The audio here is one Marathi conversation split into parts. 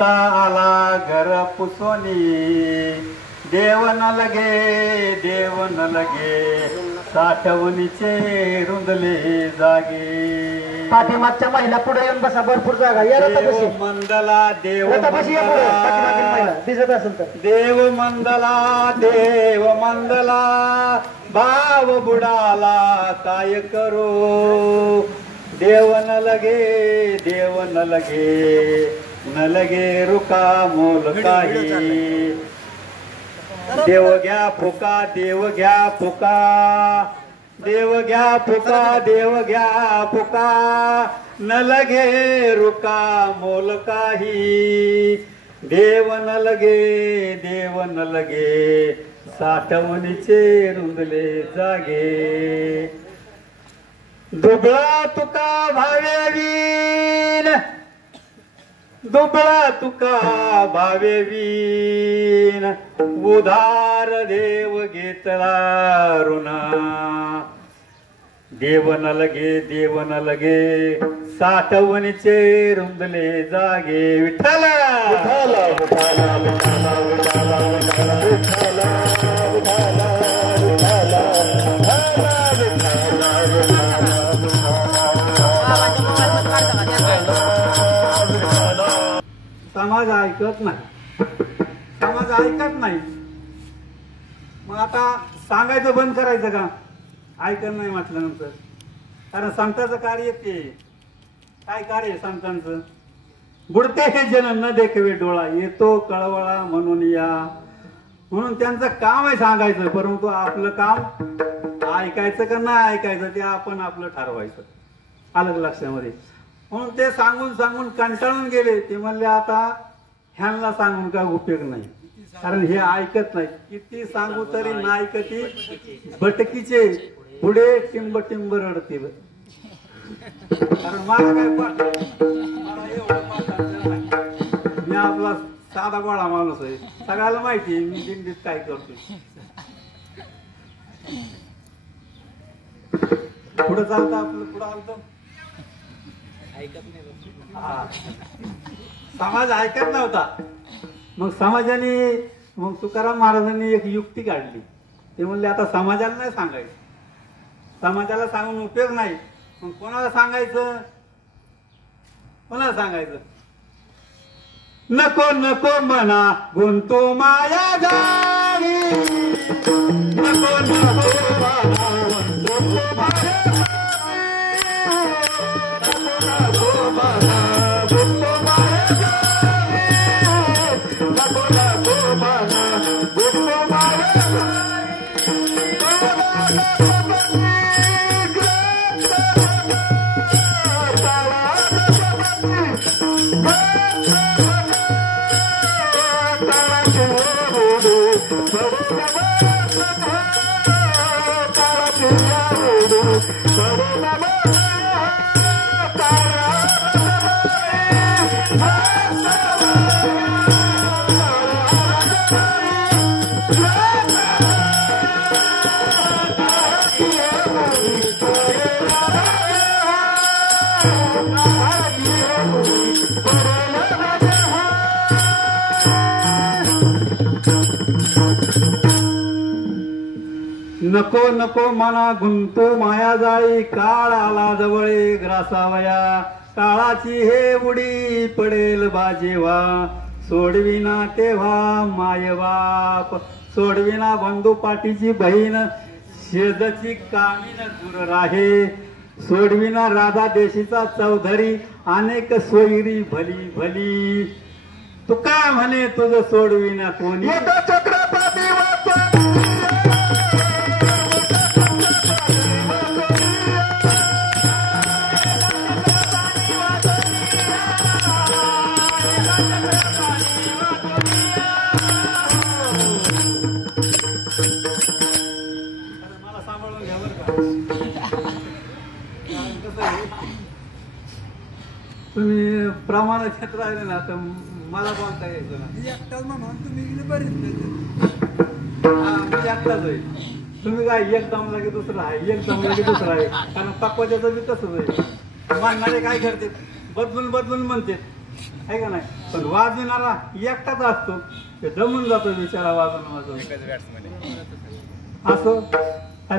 आला घर पुसोनी देव न लगे साठवणीचे रुंदले जागे पाठीमागच्या महिला पुढे येऊन बसा भरपूर जागा या मंदला देव दिसत असेल तर देव मंदला भाव बुडाला काय करो देव न लगे रुका मोल काही देव घ्या फुका न लगे रुका मोल काही देव न लगे साठवणीचे रुंदले जागे दुबळा तुका भावे वीन उधार देव घेतला ऋणा देव न लगे साठवणीचे रुंदले जागे विठ्ठल समाज ऐकत नाही मग आता सांगायचं बंद करायचं का ऐकत नाही म्हटल्यानंतर कारण संतांचं कार्य ते काय कार्य संतांचं बुडते हे जन न देखवे डोळा येतो कळवळा म्हणून या म्हणून त्यांचं काम आहे सांगायचं परंतु आपलं काम ऐकायचं का नाही ऐकायचं ते आपण आपलं ठरवायचं अलग लक्षामध्ये म्हणून ते सांगून कंटाळून गेले ते म्हणले आता ह्यांना सांगून काय उपयोग नाही कारण हे ऐकत नाही किती सांगू तरी नाही ऐकती भटकीचे पुढे टिंब रडतील कारण मला काय मला एवढं मी आपला साधा गोळा माणूस आहे सगळ्याला माहिती आहे मी दिंडीत काय करतोय पुढे चालतं आपलं पुढं आलतं समाज ऐकत नव्हता मग समाजाने मग तुकाराम महाराजांनी एक युक्ती काढली ते म्हणले आता समाजाला नाही सांगायचं समाजाला सांगून उपयोग नाही मग कोणाला सांगायचं नको म्हणा गुंतो माया जावी नको म्हणा गुंतो माया नको मना गुंतो माया जाळी काळ आला जवळे ग्रासावया काळाची हे उडी पडेल बाजेवा सोडविना तेव्हा मायबाप सोडविना बंधू पाठीची बहीण शेजाची कामीन दूर राहे सोडविना राधा देशीचा चौधरी अनेक सोयरी भली तू काय म्हणे तुझं सोडविना कोणी तुम्ही प्रमाणात घेत राहिले ना तर मला बोलता यायचं ना एकटाच म्हणून तुम्ही बरेच मी एकटाच आहे तुम्ही काय एक दमला की दुसरा आहे एक दमला की दुसरा आहे कारण तक्वाच्याचं बी तसंच आहे मानणारे काय करते बदलून म्हणतात आहे का नाही. पण वाजविणारा एकटाच असतो, ते जमून जातो बिचारा वाजवून असो.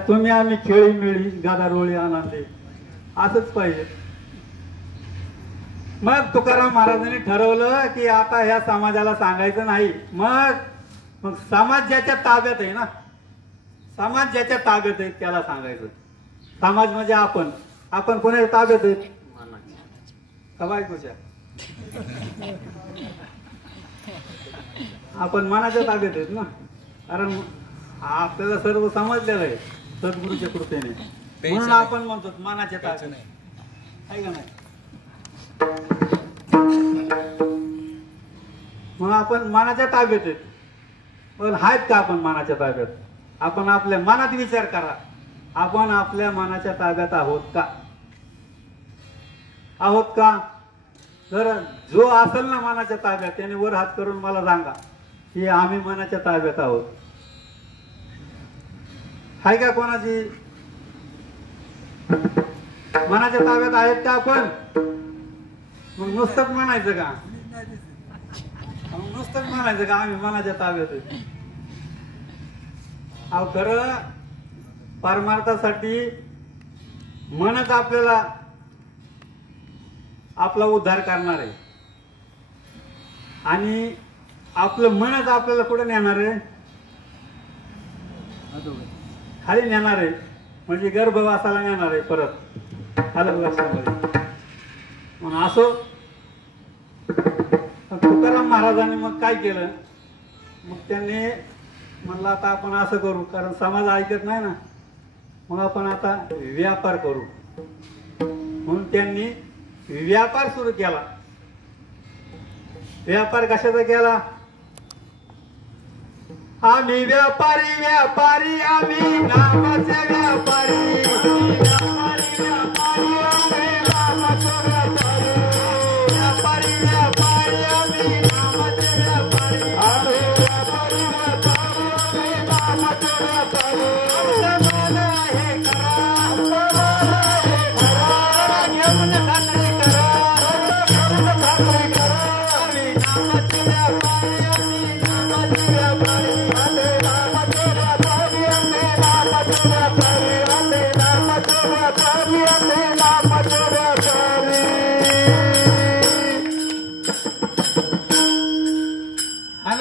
तुम्ही आम्ही खेळी मिळी गदारोळी आनंदी असंच पाहिजे. मग तुकाराम महाराजांनी ठरवलं की आता ह्या समाजाला सांगायचं नाही. मग समाज ज्याच्या ताब्यात आहे ना, समाज ज्याच्या ताब्यात आहे त्याला सांगायचं. समाज म्हणजे आपण कोणाच्या ताब्यात आहेत का बायकोच्या? आपण मनाच्या ताब्यात आहेत ना, कारण आपल्याला सर्व समजलेलं आहे सद्गुरूच्या कृपेने, म्हणून आपण म्हणतो मनाच्या ताब्यात आहे का नाही. मग आपण मनाच्या ताब्यात आहेत. पण आहेत का आपण मनाच्या ताब्यात? आपण आपल्या मनात विचार करा, आपण आपल्या मनाच्या ताब्यात आहोत का? जर जो असेल ना मनाच्या ताब्यात त्याने वर हात करून मला सांगा की आम्ही मनाच्या ताब्यात आहोत. आहे का कोणाची मनाच्या ताब्यात आहेत का आपण? मग नुसतंच म्हणायचं का? नुसतंच म्हणायचं का आम्ही मनाच्या ताब्यात आहे? अहो खरं परमार्थासाठी मनच आपल्याला आपला उद्धार करणार आहे, आणि आपलं मनच आपल्याला कुठे नेणार आहे? खाली नेणार आहे, म्हणजे गर्भवासाला नेणार आहे परत. आलं लक्षामध्ये. मग असो तुकाराम महाराजांनी मग काय केलं? मग त्यांनी म्हणलं आता आपण असं करू, कारण समाज ऐकत नाही ना, मग आपण आता व्यापार करू. म्हणून त्यांनी व्यापार सुरू केला. व्यापार कशाचा केला? आम्ही व्यापारी आम्ही नामाचे व्यापारी,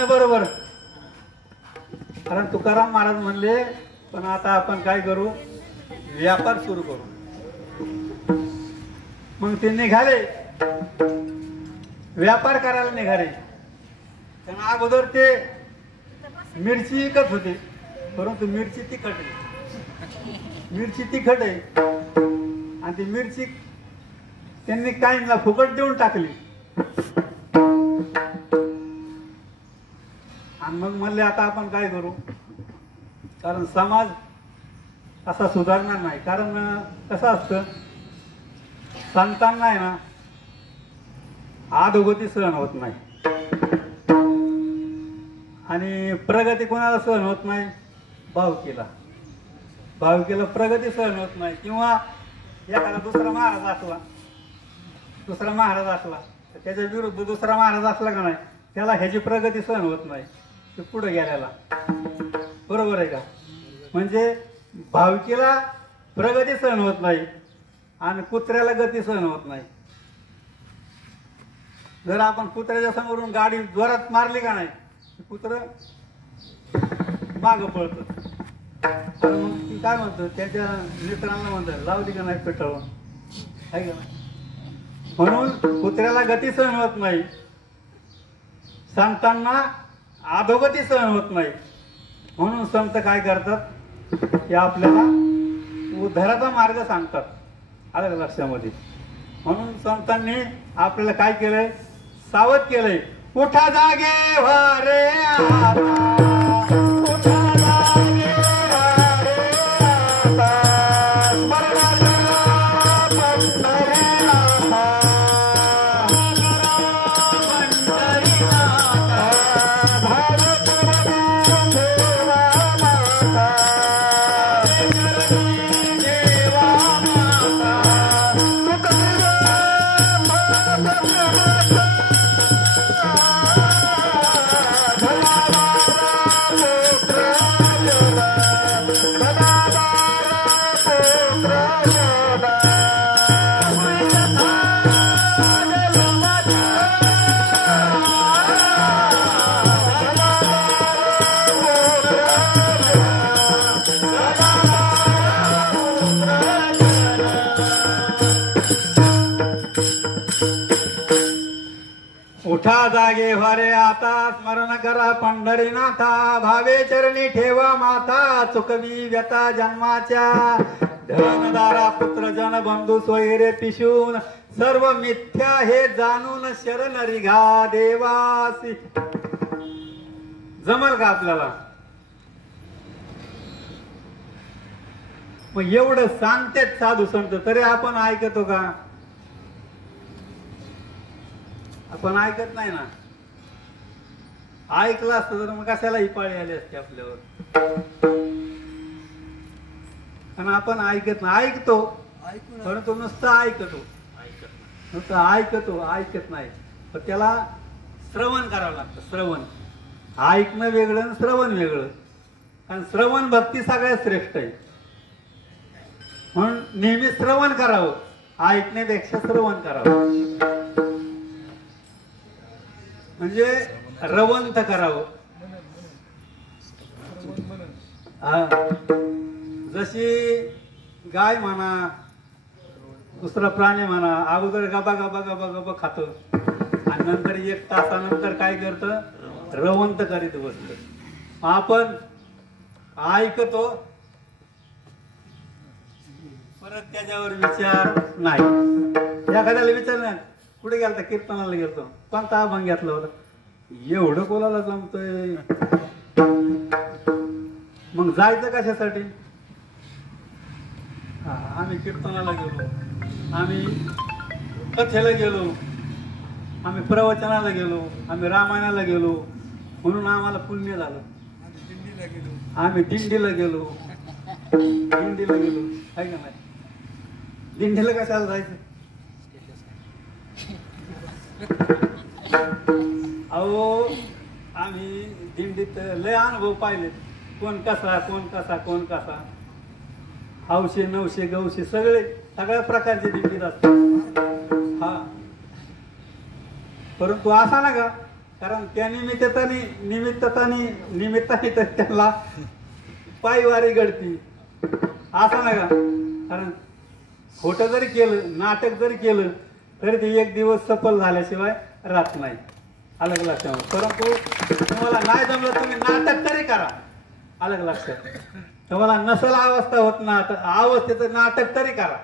बरोबर. कारण तुकाराम महाराज म्हणले पण आता आपण काय करू? व्यापार सुरू करू. मग ते निघाले, व्यापार करायला निघाले. त्यांना अगोदर ते मिरची विकत होते, परंतु मिरची तिखट आहे, आणि ती मिरची त्यांनी काहींना फुकट देऊन टाकली. आणि मग म्हणले आता आपण काय करू? कारण समाज असा सुधारणार नाही. कारण कसं असतं, संतांना आहे ना अधोगती सहन होत नाही, आणि प्रगती कोणाला सहन होत नाही? भावकीला प्रगती सहन होत नाही. किंवा एखादा दुसरा महाराज असला तर त्याच्या विरुद्ध दुसरा महाराज असला का नाही, त्याला ह्याची प्रगती सहन होत नाही, ते पुढे गेल्याला. बरोबर आहे का? म्हणजे भावकीला प्रगती सहन होत नाही आणि कुत्र्याला गती सहन होत नाही. जर आपण कुत्र्याच्या समोरून गाडी जोरात मारली का नाही, कुत्र माग पळत. मग ती काय म्हणतो, त्याच्या मित्रांना म्हणतात लावली का नाही पेटवून, आहे का नाही? म्हणून कुत्र्याला गती सहन होत नाही, संतांना अधोगती सहन होत नाही. म्हणून संत काय करतात की आपल्याला उद्धाराचा मार्ग सांगतात. आलं का लक्षामध्ये? म्हणून संतांनी आपल्याला काय केलंय? सावध केलंय. उठा जागे व्हा रे आता, उठा जागे व्हा रे आता, उठा जागे व्हारे आता स्मरण करा पंढरीनाथा भावे चरणी ठेवा माता चुकवी व्यथा जन्माच्या धनदारा पुत्र जन बंधू स्वैरे पिशून सर्व मिथ्या हे जाणून शरण रिघा देवासी. जमल का आपल्याला? मग एवढं सांगतेच साधू संत तरी आपण ऐकतो का? आपण ऐकत नाही ना. ऐकलं असतं तर मग कशाला ही पाळी आली असते आपल्यावर. कारण आपण ऐकत नाही. ऐकतो परंतु नुसतं ऐकतो ऐकत नाही. पण त्याला श्रवण करावं लागतं. श्रवण ऐकणं वेगळं आणि श्रवण वेगळं. कारण श्रवण भक्ती सगळ्यात श्रेष्ठ आहे. म्हणून नेहमी श्रवण करावं, ऐकण्यापेक्षा श्रवण करावं. म्हणजे रवंत करावं. जशी गाय म्हणा, दुसरा प्राणी म्हणा, अगोदर गबा गबा गबा गबा खातो आणि नंतर एक तासानंतर काय करतं? रवंत करीत बसत. आपण ऐकतो परत त्याच्यावर विचार नाही. एखाद्याला विचार नाही, कुठे गेलता? कीर्तनाला गेलतो. कोणता अभंग घेतला होता? एवढं कोणाला जमतोय? मग जायचं कशासाठी? आम्ही कीर्तनाला गेलो, आम्ही कथेला गेलो, आम्ही प्रवचनाला गेलो, आम्ही रामायणाला गेलो म्हणून आम्हाला पुण्य झालं. आम्ही दिंडीला गेलो आहे का नाही? दिंडीला कशाला जायचं? अहो आम्ही दिंडीत लय अनुभव पाहिले. कोण कसा हौशे नवशे गवशे सगळ्या प्रकारचे दिंडीत असतात. हा, परंतु असा ना का, कारण त्या निमित्ताने तर त्यांना पायवारी घडती. असा ना का, कारण खोटं जरी केलं, नाटक जरी केलं तरी ते एक दिवस सफल झाल्याशिवाय राहत नाही. अलग लक्षात. परंतु तुम्हाला नाही जमलं तुम्ही नाटक तरी करा. अलग लक्षात. तुम्हाला नसल अवस्था होत ना, तर अवस्थेचं नाटक तरी करा.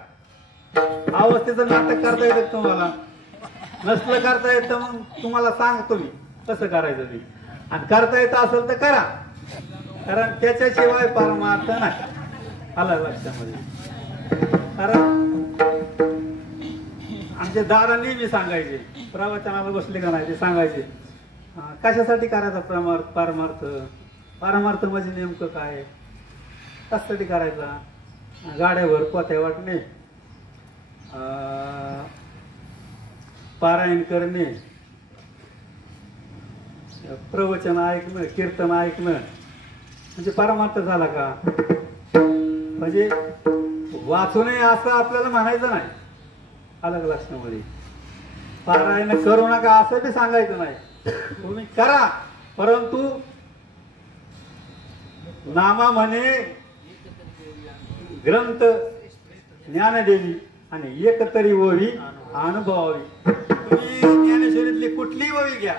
अवस्थेचं नाटक करता येतं तुम्हाला. नसलं करता येतं मग तुम्हाला सांगतो मी कसं करायचं ते. आणि करता येतं असेल तर करा, कारण त्याच्याशिवाय परमार्थ नाही. अलग लक्षामध्ये. कारण आमचे दादा नेहमी सांगायचे, प्रवचनाला बसले का नाही ते सांगायचे, कशासाठी करायचा परमार्थ? परमार्थ म्हणजे नेमकं काय? कशासाठी करायचा? गाड्यावर पोथ्या वाटणे, पारायण करणे, प्रवचन ऐकणं, कीर्तन ऐकणं म्हणजे परमार्थ झाला का? म्हणजे वाचू नये असं आपल्याला म्हणायचं नाही. अलग लक्षामध्ये. पारायण करू नका असं बी सांगायचं नाही. तुम्ही करा, परंतु नामा म्हणे ग्रंथ ज्ञानदेवी आणि एक तरी ओवी अनुभवावी. तुम्ही ज्ञानेश्वरीतली कुठलीही ओवी घ्या,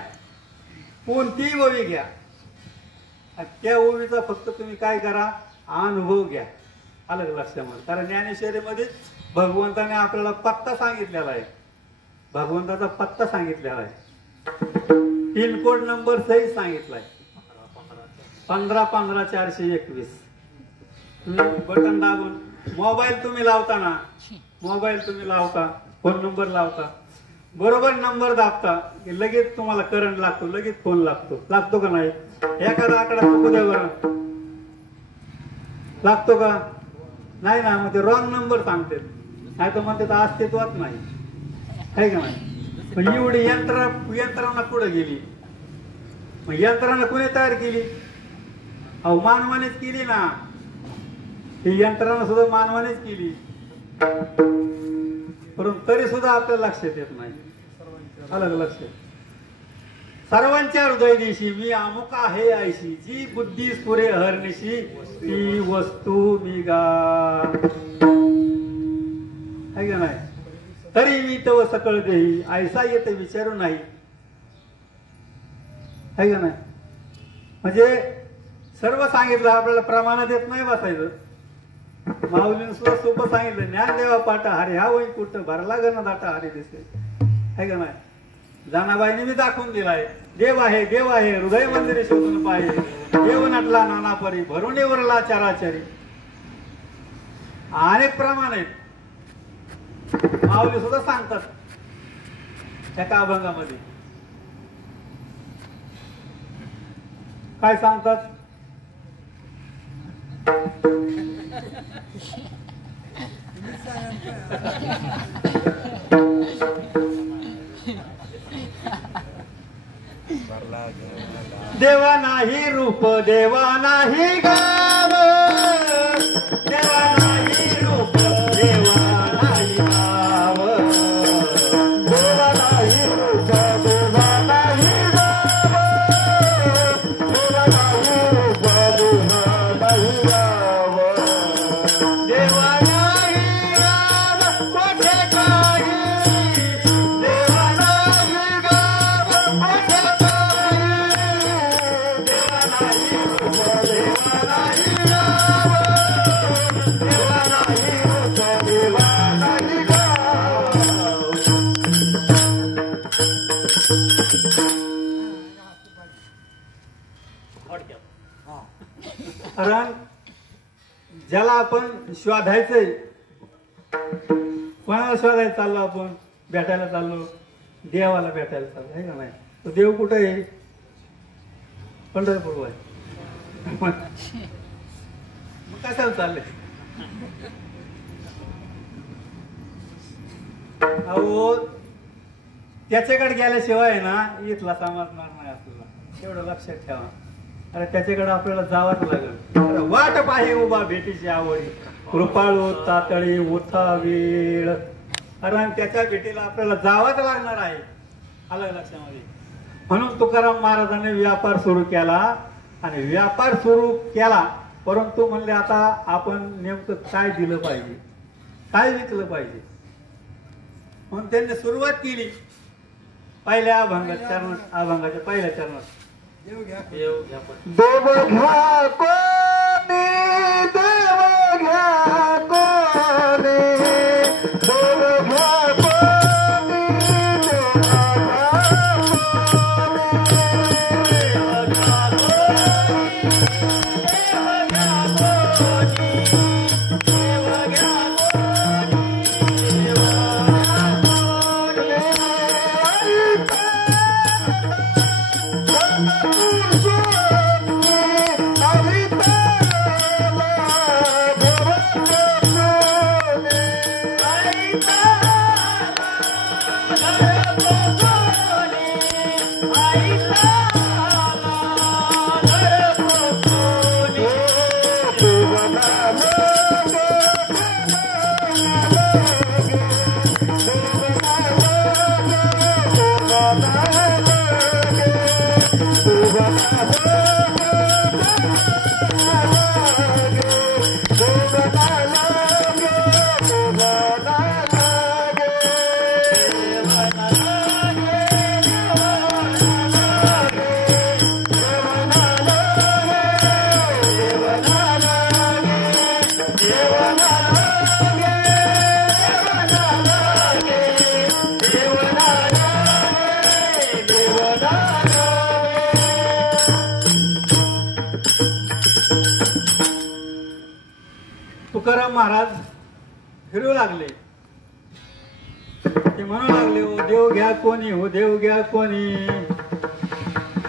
कोणतीही ओवी घ्या, त्या ओवीचा फक्त तुम्ही काय करा? अनुभव घ्या. अलग लक्षामध्ये. कारण ज्ञानेश्वरीमध्ये भगवंताने आपल्याला पत्ता सांगितलेला आहे. भगवंताचा पत्ता सांगितलेला आहे. पिनकोड नंबर सहित सांगितलाय. 15-15-421. तुम्ही बटन दाबून मोबाईल तुम्ही लावता, फोन नंबर लावता, बरोबर नंबर दाबता की लगेच तुम्हाला करंट लागतो, लगेच फोन लागतो का नाही? एखादा आकडा चुकू द्या बरं, लागतो का? नाही ना. मग ते रॉंग नंबर सांगते, नाही तर म्हणते अस्तित्वात नाही, आहे का नाही? मग एवढी यंत्रणा पुढे गेली. मग यंत्रणा कुणी तयार केली? अहो मानवानेच केली ना. ही यंत्रणा सुद्धा मानवानेच केली, परंतु तरी सुद्धा आपल्याला लक्षात येत नाही. अलग लक्ष. सर्वांच्या हृदय दिशी मी अमुक आहे ऐशी, जी बुद्धी पुरे हरनिशी ती वस्तू मी गा, आहे का नाही? तरी मी तव सकळ देही ऐसा येते विचारू नाही. आहे का नाही? म्हणजे सर्व सांगितलं आपल्याला, प्रमाणात येत नाही बसायचं. माऊलीने सुद्धा सोपं सांगितलं, ज्ञान देवा पाटा हरी हा होई कुठं भरला गण दाटा हरी दिसे. आहे का नाही? जानाबाईने मी दाखवून दिलाय, देव आहे देव आहे हृदय मंदिरे शोधून पाहे, देव नटला नाना परी भरून वरला चराचरी. अनेक प्रमाण आहेत, माऊली सुद्धा सांगतात एका अभंगामध्ये. काय सांगतात? देवा नाही रूप देवा नाही गाव, देवा नाही रूप देवा नाही गाव, देवा नाही रूप देवा नाही गाव, देवा नाही रूप देवा नाही गाव, देवा नाही गाव कोठे काही, देवा नाही गाव कोठे कारण ज्याला आपण शोधायचंय, कोणाला शोधायला चाललो आपण? भेटायला चाललो, देवाला भेटायला चाललो, आहे का नाही? तो देव कुठे आहे? पंढरपूर आहे. मग कशाला चाललंय? अहो त्याच्याकडे गेल्याशिवाय ना इथला समजणार नाही आपल्याला, एवढं लक्षात ठेवा. अरे त्याच्याकडे आपल्याला जावंच लागेल. वाट पाहे उभा भेटीची आवडी, कृपाळू तातळी उथा वेळ. कारण त्याच्या भेटीला आपल्याला जावंच लागणार आहे, आलं लक्षामध्ये. म्हणून तुकाराम महाराजांनी व्यापार सुरू केला, आणि व्यापार सुरू केला, परंतु म्हणले आता आपण नेमकं काय दिलं पाहिजे, काय विकलं पाहिजे. म्हणून त्यांनी सुरुवात केली पहिल्या अभंगाच्या पहिल्या चरणात. देव घ्या कोणी, देव घ्या कोणी, देव घ्या कोणी, देव घ्या कोणी, तुकाराम महाराज फिरू लागले. ते म्हणू लागले, ओ देव घ्या कोणी, हो देव घ्या कोणी,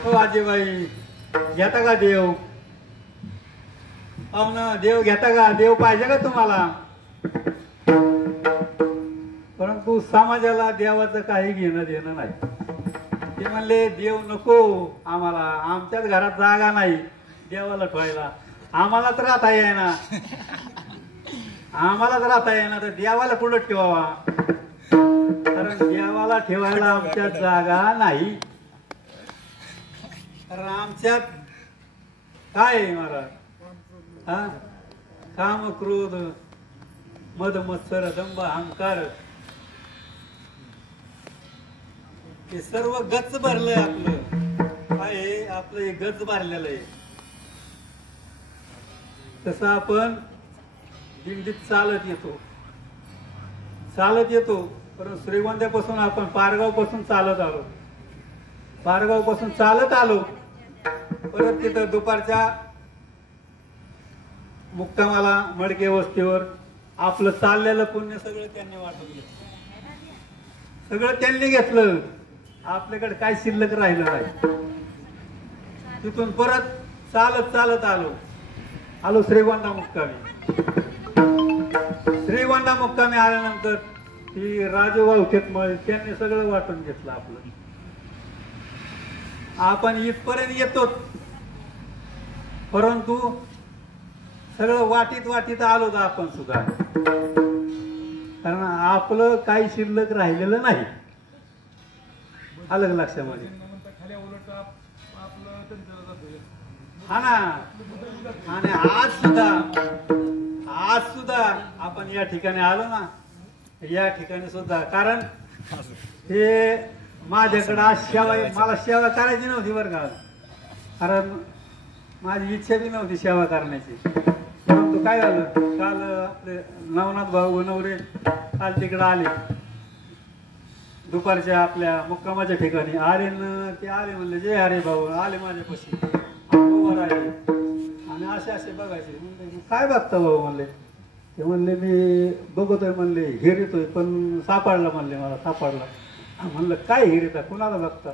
हो आजीबाई घेता का देव? अहो ना, देव घेता का? देव पाहिजे का तुम्हाला? परंतु समाजाला देवाचं काही घेणं देणं नाही. ते म्हणले देव नको आम्हाला, आमच्याच घरात जागा नाही देवाला ठेवायला, आम्हालाच राहता येईना, आम्हालाच राहता येईना, तर देवाला कुठं ठेवावा? कारण देवाला ठेवायला आमच्यात जागा नाही. कारण आमच्यात काय आहे महाराज? हा, काम क्रोध मद मत्सर दंभ अहंकार हे सर्व गच्च भरलंय आपलं. काय मध्ये गज भरलेलं आहे, तसं आपण दिंडीत चालत येतो. परंतु श्रीगोंद्यापासून आपण पारगाव पासून चालत आलो. परत तिथं दुपारच्या मुक्कामाला मडके वस्तीवर आपलं चाललेलं पुण्य सगळं त्यांनी वाटून घेतलं. आपल्याकडे काय शिल्लक राहिलं नाही. तिथून परत चालत आलो श्रीगोंदा मुक्कामी आल्यानंतर ती राजूभाऊ खेतमळे त्यांनी सगळं वाटून घेतलं आपलं. आपण इथपर्यंत येतो, परंतु सगळं वाटीत आलो तर आपण सुद्धा, कारण आपलं काही शिल्लक राहिलेलं नाही. अलग लक्षामध्ये हा ना. आणि आज सुद्धा आपण या ठिकाणी आलो ना, या ठिकाणी सुद्धा, कारण हे माझ्याकडे आज मला सेवा करायची नव्हती बरं का, कारण माझी इच्छा बी नव्हती सेवा करण्याची. परंतु काय झालं, काल आपले नवनाथ भाऊ नवरे काल तिकडे आले, दुपारच्या आपल्या मुक्कामाच्या ठिकाणी आले म्हणले जय हरे भाऊ आले माझ्यापाशी राहिले आणि असे बघायचे. म्हणले काय बघता भाऊ म्हणले. ते म्हणले मी बघतोय म्हणले, हिरीतोय पण सापडला म्हणले, मला सापडला. म्हणलं काय हिरीता, कुणाला बघता.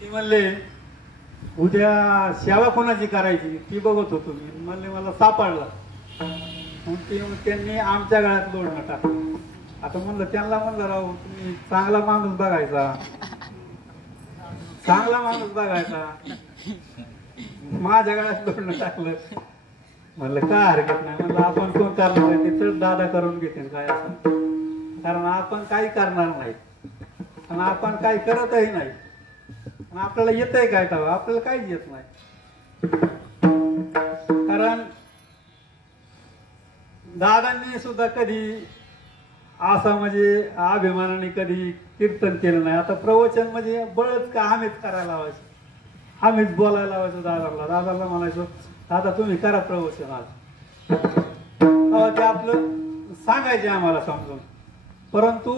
ती म्हणले उद्या सेवा कोणाची करायची ती बघत होतो मी. म्हणले मला सापडला. त्यांनी आमच्या गळ्यात लोढणं टाकलं. आता म्हणलं त्यांना म्हणलं राव तुम्ही चांगला माणूस बघायचा, माझ्या गळ्यात लोढणं टाकलं. म्हणलं काय हरकत नाही, म्हणलं आपण कोण करणार आहे ते तर दादा करून घेतील काय असं, कारण आपण काही करणार नाही आणि आपण काही करतही नाही. आणि आपल्याला येतंय काय तेव्हा आपल्याला काहीच येत नाही. कारण दादांनी सुद्धा कधी असं म्हणजे अभिमानाने कधी कीर्तन केलं नाही. आता प्रवचन म्हणजे बळच का आम्हीच करायला लावायचं, आम्हीच बोलायला लावायचो दादाला म्हणायचो दादा तुम्ही करा प्रवचन आज. ते आपलं सांगायचे आम्हाला समजून. परंतु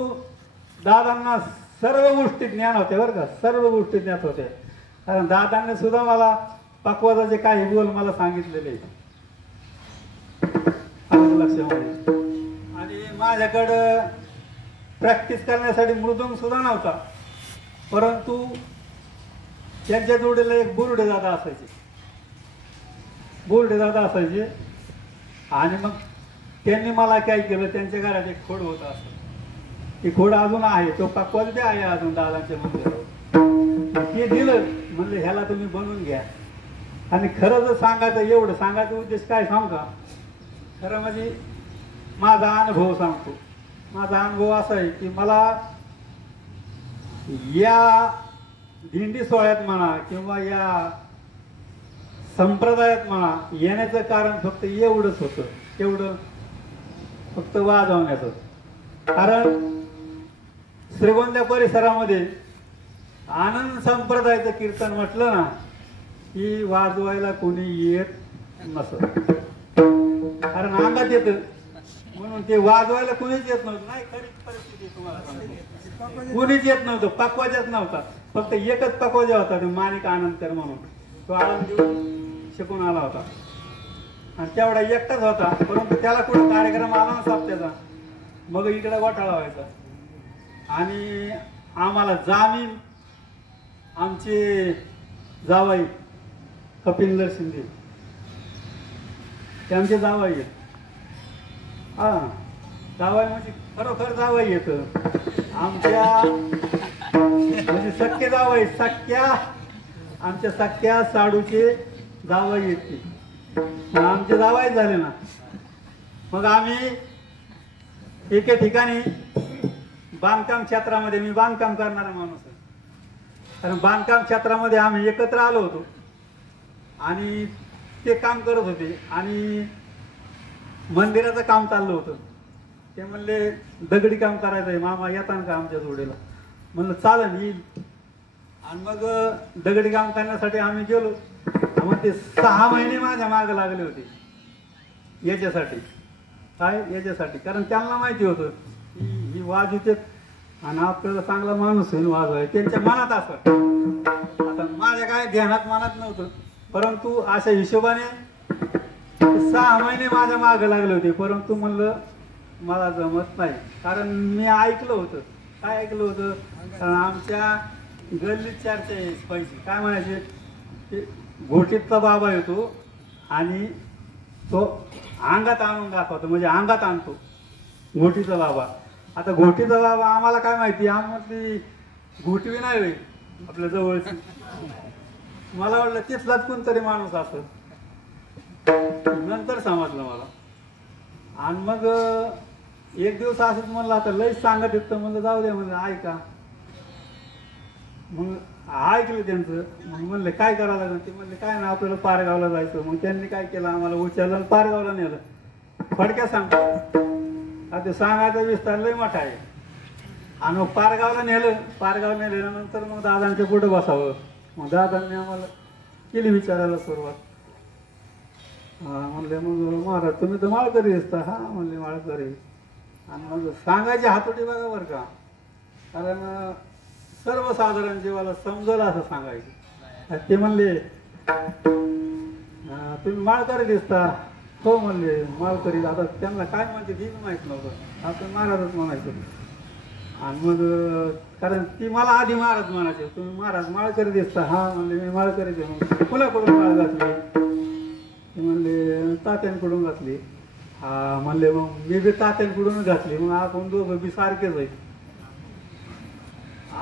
दादांना सर्व गोष्टी ज्ञान होते बरं का, सर्व गोष्टी ज्ञात होते. कारण दादांनी सुद्धा मला पक्वादाचे काही बोल मला सांगितलेले लक्षामध्ये. आणि माझ्याकडं प्रॅक्टिस करण्यासाठी मृदंग सुद्धा नव्हता, परंतु त्यांच्या जोडीला एक बोर्डे दादा असायचे. आणि मग त्यांनी मला काय केलं, त्यांच्या घरात एक खोड होता असं, ती खोड अजून आहे, तो पक्वाद बी आहे अजून दादांच्या मंदिरावर. ते दिलं, म्हणलं ह्याला तुम्ही बनवून घ्या. आणि खरं जर सांगायचं, एवढं सांगायचा उद्देश काय सांगू का, खरं म्हणजे माझा अनुभव सांगतो. माझा अनुभव असा आहे की मला या दिंडी सोहळ्यात म्हणा किंवा या संप्रदायात म्हणा येण्याचं कारण फक्त एवढंच होतं, तेवढं फक्त वाजवण्याचं. कारण श्रीगोंदा परिसरामध्ये आनंद संप्रदायाचं कीर्तन म्हटलं ना की वाजवायला कोणी येत नसत, कारण अंगात येतं म्हणून ते वाजवायला कोणीच येत नव्हतं. नाही खरी परिस्थिती तुम्हाला सांगतो, कोणीच येत नव्हतं, पकवाजाच नव्हता. फक्त एकच पकवाजा होता, तो माणिक आनंदकर म्हणून, तो आनंद देऊन शिकून आला होता आणि तेवढा एकटाच होता. परंतु त्याला कुठं कार्यक्रम आला ना साप्त्याचा, मग इकडे गोठाळा व्हायचा. आणि आम्हाला जामीन आमचे जावाई कपिलर शिंदे ते आमचे जावाई आहेत. हा जावाई म्हणजे खरोखर जावाई येत आमच्या, म्हणजे सख्खे जावाई, आमच्या सख्या साडूचे जावाई येते. आमचे जावाई झाले ना, मग आम्ही एके ठिकाणी बांधकाम क्षेत्रामध्ये, मी बांधकाम करणारा माणूस आहे, कारण बांधकाम क्षेत्रामध्ये आम्ही एकत्र आलो होतो आणि ते काम करत होते आणि मंदिराचं काम चाललं होतं. ते म्हणले दगडी काम करायचं आहे मामा, येताना का आमच्या जोडीला. म्हणलं चालेल येईल. आणि मग दगडी काम करण्यासाठी आम्ही गेलो. मग ते 6 महिने माझ्या मागे लागले होते याच्यासाठी. काय याच्यासाठी? कारण त्यांना माहिती होतं की ही वाजवतेत आणि आपल्याला चांगला माणूस आहे वाजवाय, त्यांच्या मनात असं. आता माझ्या काय ध्यानात मनात नव्हतं, परंतु अशा हिशोबाने 6 महिने माझ्या मागे लागले होते. परंतु म्हणलं मला जमत नाही, कारण मी ऐकलं होतं. काय ऐकलं होतं? कारण आमच्या गल्लीत चर्चा आहे पैसे काय म्हणायचे ते घोटीचा बाबा येतो आणि तो अंगात आणून दाखवतो, म्हणजे अंगात आणतो घोटीचा बाबा. आता घोटीचा बाबा आम्हाला काय माहिती, आम्हाला घोटवी नाही होईल आपल्या जवळची. मला वाटलं तिथलाच कोणतरी माणूस असं, नंतर समजलं मला. आणि मग एक दिवस असंच म्हणलं आता लईच सांगत येतं, म्हणलं जाऊ दे, म्हणलं ऐका. मग ऐकलं त्यांचं. मग म्हणले काय करावं लागेल? ते म्हणले काय ना आपल्याला पारगावला जायचं. मग त्यांनी काय केलं, आम्हाला उचललं आणि पारगावला नेलं. फडक्यात सांगतो, आता ते सांगायचा विस्तार लई मोठा आहे. आणि मग पारगावला नेलं. पारगाव नेल्यानंतर मग दादांच्या पुढे बसावं. मग दादांनी आम्हाला केली विचारायला सुरुवात. म्हणले मग महाराज तुम्ही तर माळकरी दिसता. हा म्हणले माळकरी. आणि मग सांगायची हातोटी बघा बरं का, कारण सर्वसाधारण जीवाला समजलं असं सांगायचं. ते म्हणले तुम्ही माळकरी दिसता. हो म्हणले माळकरी. आता त्यांना काय म्हणते हेच माहीत नव्हतं, आपण महाराजच म्हणायचं. आणि मग कारण ती मला आधी महाराज म्हणायचे, तुम्ही महाराज माळकरी दिसता. हा म्हणले मी माळकरी दिसतो. कुणाकडून माळ घातली? ते म्हणले तात्यांकडून घातली. हा म्हणले मग मी बी तात्यांकडूनच घातली, मग आपण दोघं बी सारखेच आहे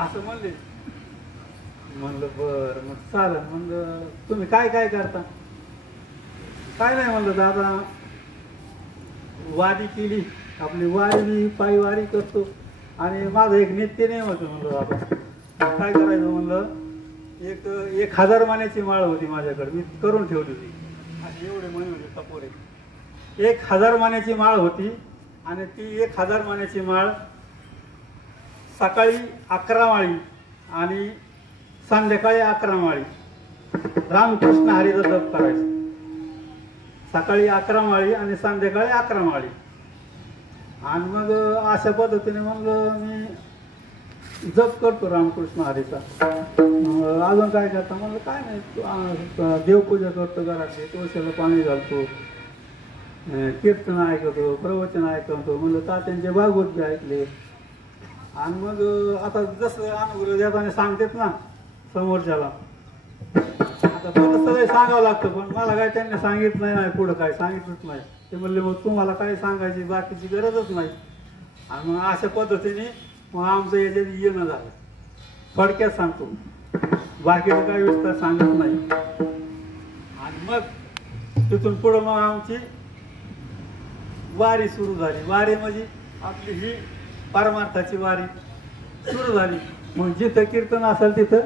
असं म्हणले. म्हणलं बर मग चालेल. म्हणलं तुम्ही काय काय करता? काय नाही म्हणलं दादा वारी केली, आपली वारी पायी वारी करतो. आणि माझं एक नित्य नेम होतं. म्हणलं दादा काय करायचं? म्हणलं 1000 मान्याची माळ होती माझ्याकडे, मी करून ठेवली होती. आणि एवढे म्हणे होते टपोरे. 1000 मान्याची माळ होती आणि ती 1000 मान्याची माळ सकाळी 11 माळी आणि संध्याकाळी 11 माळी रामकृष्ण हरीचा जप करायचं. सकाळी 11 माळी आणि संध्याकाळी 11 माळी. आणि मग अशा पद्धतीने म्हणलं मी जप करतो रामकृष्ण हरीचा. अजून काय करता? म्हणलं काय नाही, देवपूजा करतो, घरातली तुळशीला पाणी घालतो, कीर्तन ऐकतो, प्रवचन ऐकतो. म्हणलं तात्यांचे भागवत बी ऐकले. आणि मग आता जसं अनुभव देताना सांगतेत ना समोरच्याला, आता मला सगळं सांगावं लागतं. पण मला काय त्यांनी सांगितलं नाही, पुढं काय सांगितलंच नाही. ते म्हणले मग तुम्हाला काय सांगायची बाकीची गरजच नाही. आणि मग अशा पद्धतीने मग आमचं याच्यात येणं झालं. थोडक्यात सांगतो, बाकीचं काय विस्तार सांगत नाही. आणि मग तिथून पुढं मग आमची वारी सुरू झाली. वारी म्हणजे आपली ही परमार्थाची वारी सुरू झाली. मग जिथं कीर्तन असेल तिथं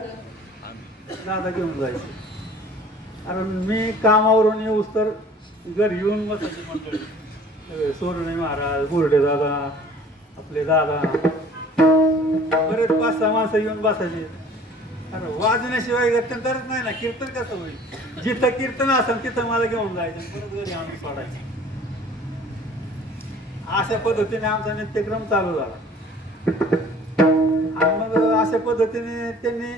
दादा घेऊन जायचे. कारण मी कामावरून येऊस तर घरी येऊन बसायची मंडळी, सोरणे महाराज, बोर्डे दादा, आपले दादा, बरेच 5-6 माणसं येऊन बसायचे. अरे वाजण्याशिवाय कीर्तन करत नाही ना, कीर्तन कसं होईल? जिथं कीर्तन असेल तिथं मला घेऊन जायचं, परत घरी आणून सोडायचं. अशा पद्धतीने आमचा नित्यक्रम चालू झाला. आणि मग अशा पद्धतीने त्यांनी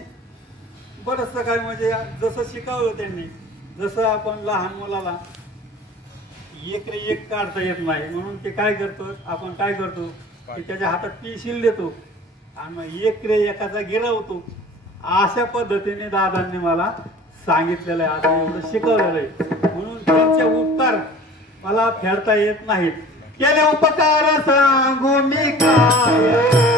बरंचसं काय म्हणजे जसं शिकवलं त्यांनी, जसं आपण लहान मुलाला 1 रे 1 काढता येत नाही म्हणून ते काय करतो, आपण काय करतो की त्याच्या हातात पिशील देतो आणि मग 1 रे 1चा गिरवतो. अशा पद्धतीने दादांनी मला सांगितलेलं आहे, आता एवढं शिकवलेलं आहे. म्हणून त्यांचे उपकार मला फेडता येत नाहीत. केले उपकार सांगू मी काय,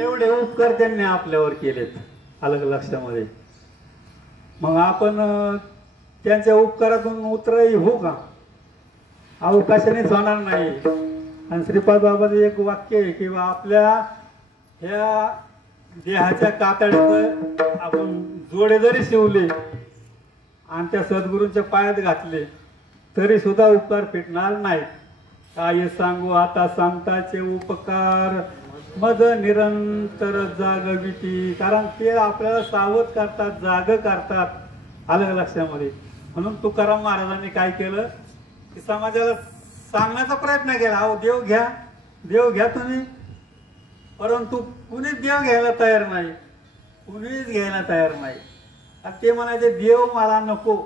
एवढे उपकार त्यांनी आपल्यावर केलेत, अलग लक्षामध्ये. मग आपण त्यांच्या उपकारातून उतराई हो का? अवकाशानेच होणार नाही. आणि श्रीपाद बाबाचं एक वाक्य आहे की आपल्या ह्या देहाच्या कातडीत आपण जोडे जरी शिवले आणि त्या सद्गुरूंच्या पायात घातले तरी सुद्धा उपकार फिटणार नाहीत. काय सांगू आता सांगताचे उपकार मज निरंतर जागविती. कारण ते आपल्याला सावध करतात, जाग करतात, अलग लक्षामध्ये. म्हणून तुकाराम महाराजांनी काय केलं की समाजाला सांगण्याचा प्रयत्न केला, अहो देव घ्या, देव घ्या तुम्ही. परंतु कुणीच देव घ्यायला तयार नाही, कुणीच घ्यायला तयार नाही. आणि ते म्हणायचे देव मला नको,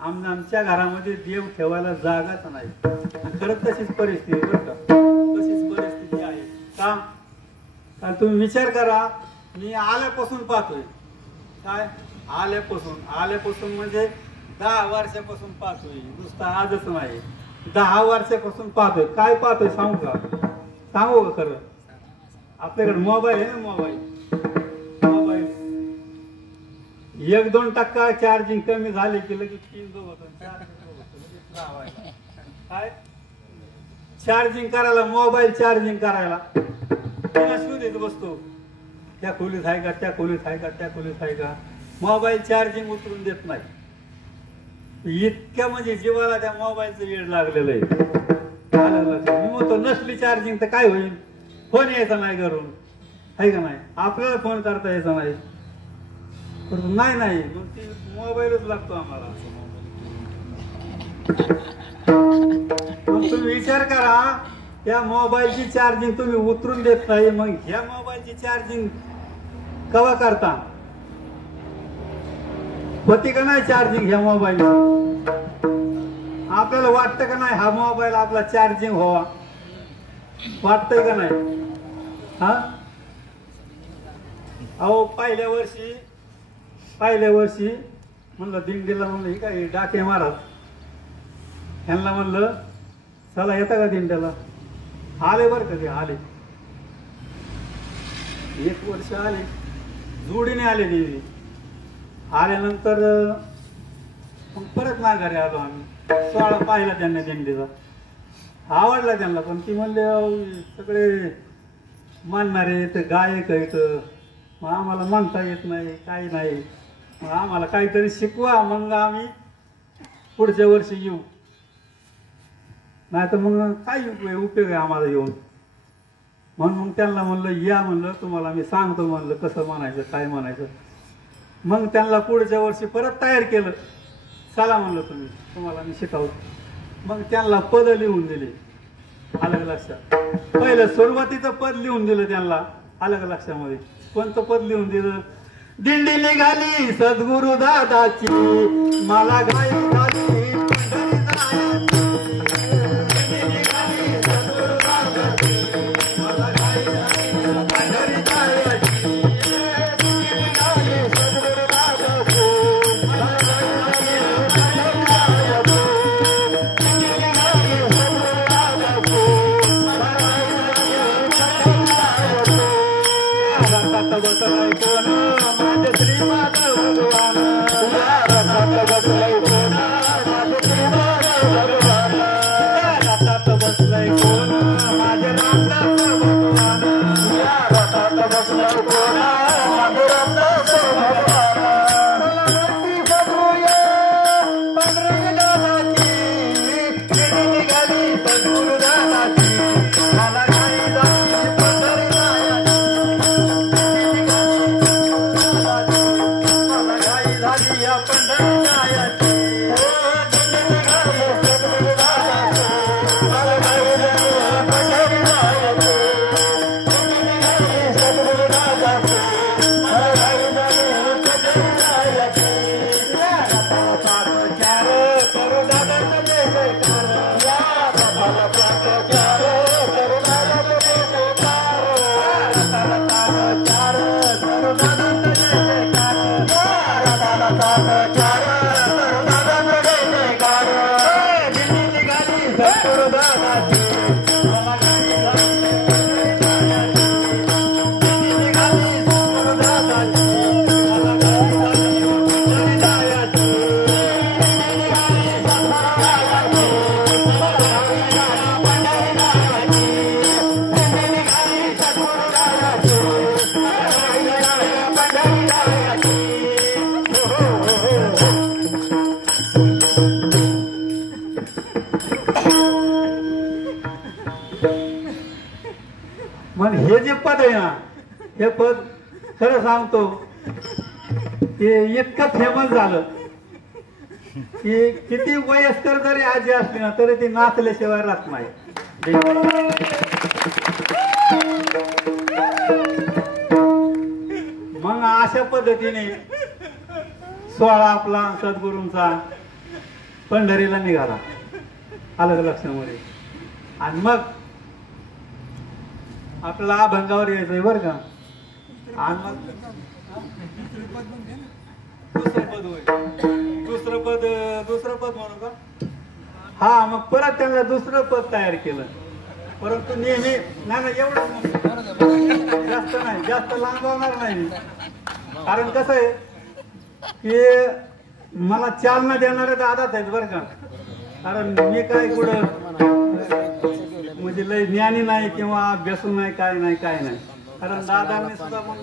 आमच्या घरामध्ये देव ठेवायला जागाच नाही. आणि खरंच तशीच परिस्थिती बरं का, तशीच परिस्थिती आहे का? कारण तुम्ही विचार करा, मी आल्यापासून पाहतोय. काय आल्यापासून म्हणजे 10 वर्षापासून पाहतोय, नुसता आजच नाही, 10 वर्षापासून पाहतोय. काय पाहतोय सांगू का? सांगू का खरं? आपल्याकडे मोबाईल आहे ना, मोबाईल 1-2% चार्जिंग कमी झाले की लगेच 3 होतं. काय चार्जिंग करायला, मोबाईल चार्जिंग करायला शोध येत बसतो, त्या खोलीत आहे का, त्या खोलीत आहे का, त्या खोलीत आहे का. मोबाईल चार्जिंग उतरून देत नाही. इतक्या म्हणजे जीवाला त्या मोबाईलचं वेळ लागलेलं आहे. मी म्हणतो नसली चार्जिंग तर काय होईल? फोन यायचा नाही घरून, आहे का नाही? आपल्याला फोन करता यायचा नाही. नाही मग ती मोबाईलच लागतो आम्हाला. मग तुम्ही विचार करा, त्या मोबाईलची चार्जिंग तुम्ही उतरून देत नाही, मग ह्या मोबाईलची चार्जिंग कवा करता? होती का नाही चार्जिंग ह्या मोबाईल? आपल्याला वाटतं का नाही हा मोबाईल आपला चार्जिंग व्हावा? वाटतंय का नाही? हा अहो पहिल्या वर्षी म्हणलं दिंडीला, म्हणलं ही काय डाके महाराज, ह्यांना म्हणलं चला येता का दिंड्याला? आले बरं का, ते आले. 1 वर्ष आले, जोडीने आले देवी. आल्यानंतर मग परत माघारी आलो आम्ही. सोहळा पाहिला त्यांना दिंडीचा, आवडला त्यांना. पण ती म्हणले सगळे मानणारे तर गायक आहेत, मग आम्हाला म्हणता येत नाही, काही नाही, मग आम्हाला काहीतरी शिकवा, मग आम्ही पुढच्या वर्षी येऊ. नाही तर मग काय उपयोग आहे आम्हाला येऊन. म्हणून मग त्यांना म्हणलं या, म्हणलं तुम्हाला मी सांगतो, म्हणलं कसं म्हणायचं, काय म्हणायचं. मग त्यांना पुढच्या वर्षी परत तयार केलं. चला म्हणलं तुम्हाला मी शिकवतो. मग त्यांना पद लिहून दिले, अलग लक्षात. पहिलं सुरुवातीचं पद लिहून दिलं त्यांना, अलग लक्षामध्ये. कोणतं पद लिहून दिलं? दिंडी निघाली सद्गुरु दादाची, मला घाई झाली सद्गुरुदादाची मला गाणी निघाली सद्गुरुदादाची मला गाणी जायाची मग हे जे पद आहे ना हे पद खरं सांगतो ते इतकं फेमस झालं की किती वयस्कर जरी आजी असली ना तरी ती नाचल्याशिवाय राहत नाही. मग अशा पद्धतीने सोहळा आपला सद्गुरूंचा पंढरीला निघाला. आलं लक्षामध्ये. आणि मग आपल्याला अभंगावर यायचंय बरं का. आणि मग दुसरं पद म्हणू का. हा मग परत त्यांना दुसरं पद तयार केलं. परंतु नेहमी नाही एवढंच जास्त नाही, जास्त लांबवणार नाही. कारण कसं आहे की मला चालना देणारे दादाच आहेत बरं का. कारण मी काय कुठं म्हणजे लय ज्ञानी नाही किंवा अभ्यासू नाही, काय नाही. कारण दादांनी सुद्धा मग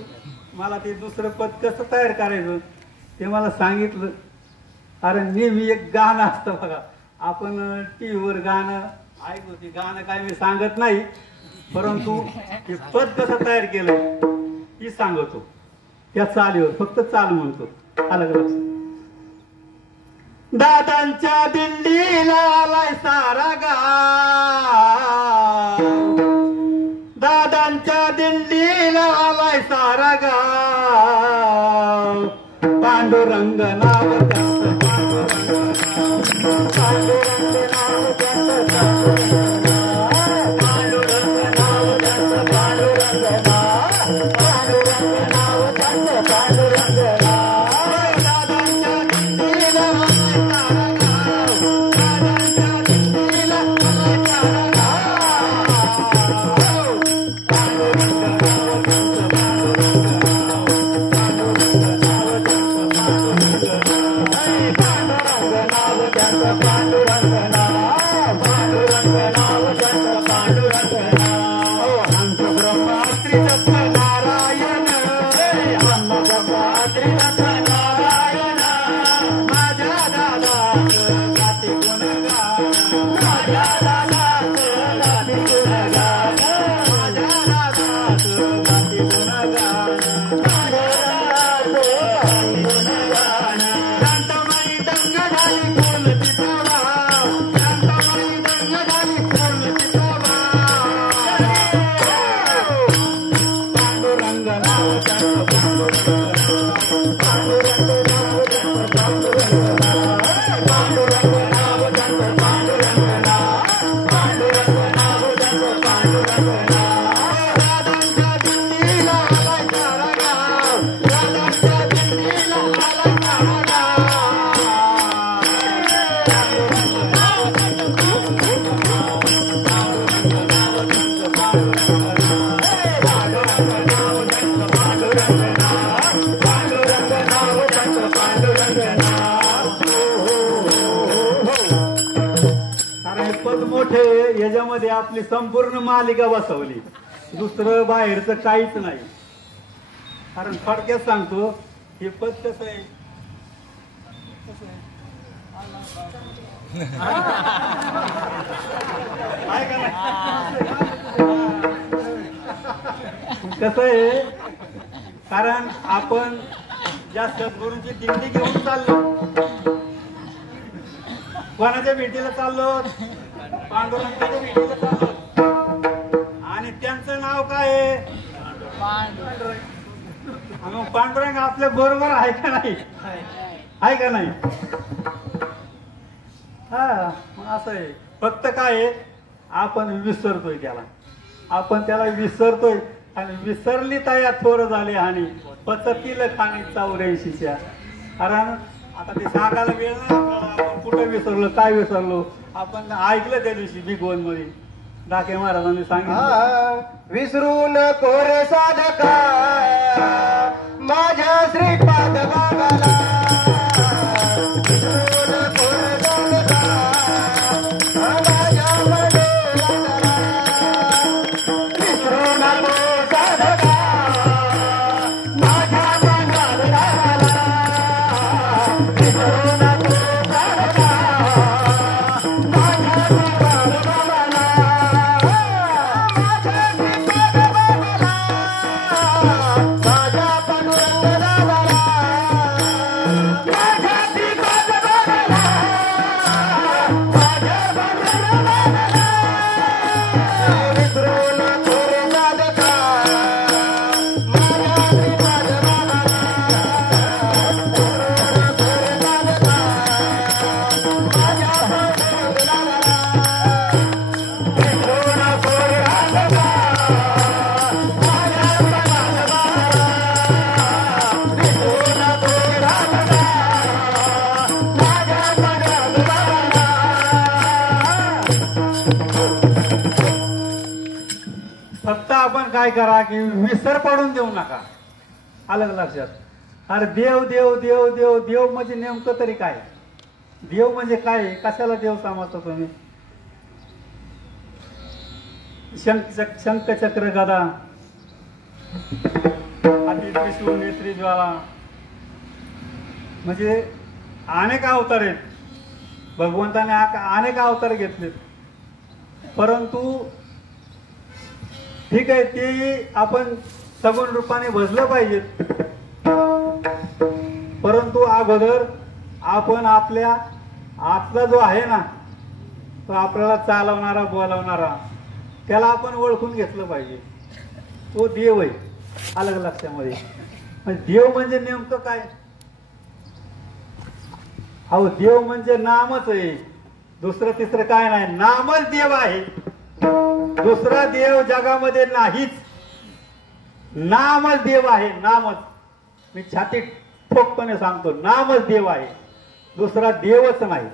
मला ते दुसरं पद कसं तयार करायचं ते मला सांगितलं. कारण नेहमी एक गाणं असतं बघा, आपण टीव्हीवर गाणं ऐकतो, ते गाणं काय मी सांगत नाही, परंतु हे पद कसं तयार केलंय ती सांगतो. त्या चालीवर फक्त चाल म्हणतो. अलग लक्ष. दादांच्या दिंडीला आलाय सारा गाव, दादांच्या दिंडीला आलाय सारा गाव. पांडुरंग नाव त्याचं, पांडुरंग नाव त्याचं, पांडुरंग नाव त्याचं, पांडुरंग नाव, पांडुरंग नाव त्याचं, पांडुरंग नाव. याच्यामध्ये आपली संपूर्ण मालिका बसवली, दुसरं बाहेरचं काहीच नाही. कारण थोडक्यात सांगतो हे पद कसं आहे, कसं आहे. कारण आपण ज्या सद्गुरूंची दिंडी घेऊन चाललो, कोणाच्या भेटीला चाललो, पांडुरंगाच्या भेटीला चाललो, आणि त्यांचं नाव काय आहे पांडुरंग. आपल्या बरोबर आहे का नाही, आहे का नाही. हा मग असं आहे. फक्त काय आहे आपण विसरतोय त्याला, आपण त्याला विसरतोय. आणि विसरली तया थोर झाले आणि पचतील खाणी 84च्या. कारण आता ते सांगायला वेळ नाही, आपण कुठं विसरलो, काय विसरलो. आपण ऐकलं त्या दिवशी बिग वन मध्ये डाके महाराजांनी सांगितलं. विसरू नको रे साधका माझ्या श्रीपाद बाबाला. विसरू नको रे साधका माझ्या वडिलांना. विसरू नको साधका माझ्या वडिलांना. विसरू नको साधका माझ्या वडिलांना. फक्त आपण काय करा की विसर पडून देऊ नका. आलं का लक्षात? अरे देव देव देव देव देव म्हणजे नेमकं तरी काय? देव म्हणजे काय? कशाला देव समजता तुम्ही? शंखचक्र गदा, अति विष्णू नेत्री ज्वाला, म्हणजे अनेक अवतार आहेत. भगवंताने अनेक अवतार घेतलेत. परंतु ठीक आहे, ते आपण सगुण रूपाने भजलं पाहिजेत. परंतु अगोदर आपण आपल्या आतला जो आहे ना, तो आपल्याला चालवणारा बोलावणारा, त्याला आपण ओळखून घेतलं पाहिजे. तो देव आहे. अलग लक्षामध्ये. म्हणजे देव म्हणजे नेमकं काय? अहो देव म्हणजे नामच आहे. दुसरं तिसरं काय नाही. नामच देव आहे. दुसरा देव जगामध्ये नाहीच. नामच देव आहे. नामच. मी छाती ठोकपणे सांगतो, नामच देव आहे. दुसरा देवच नाही.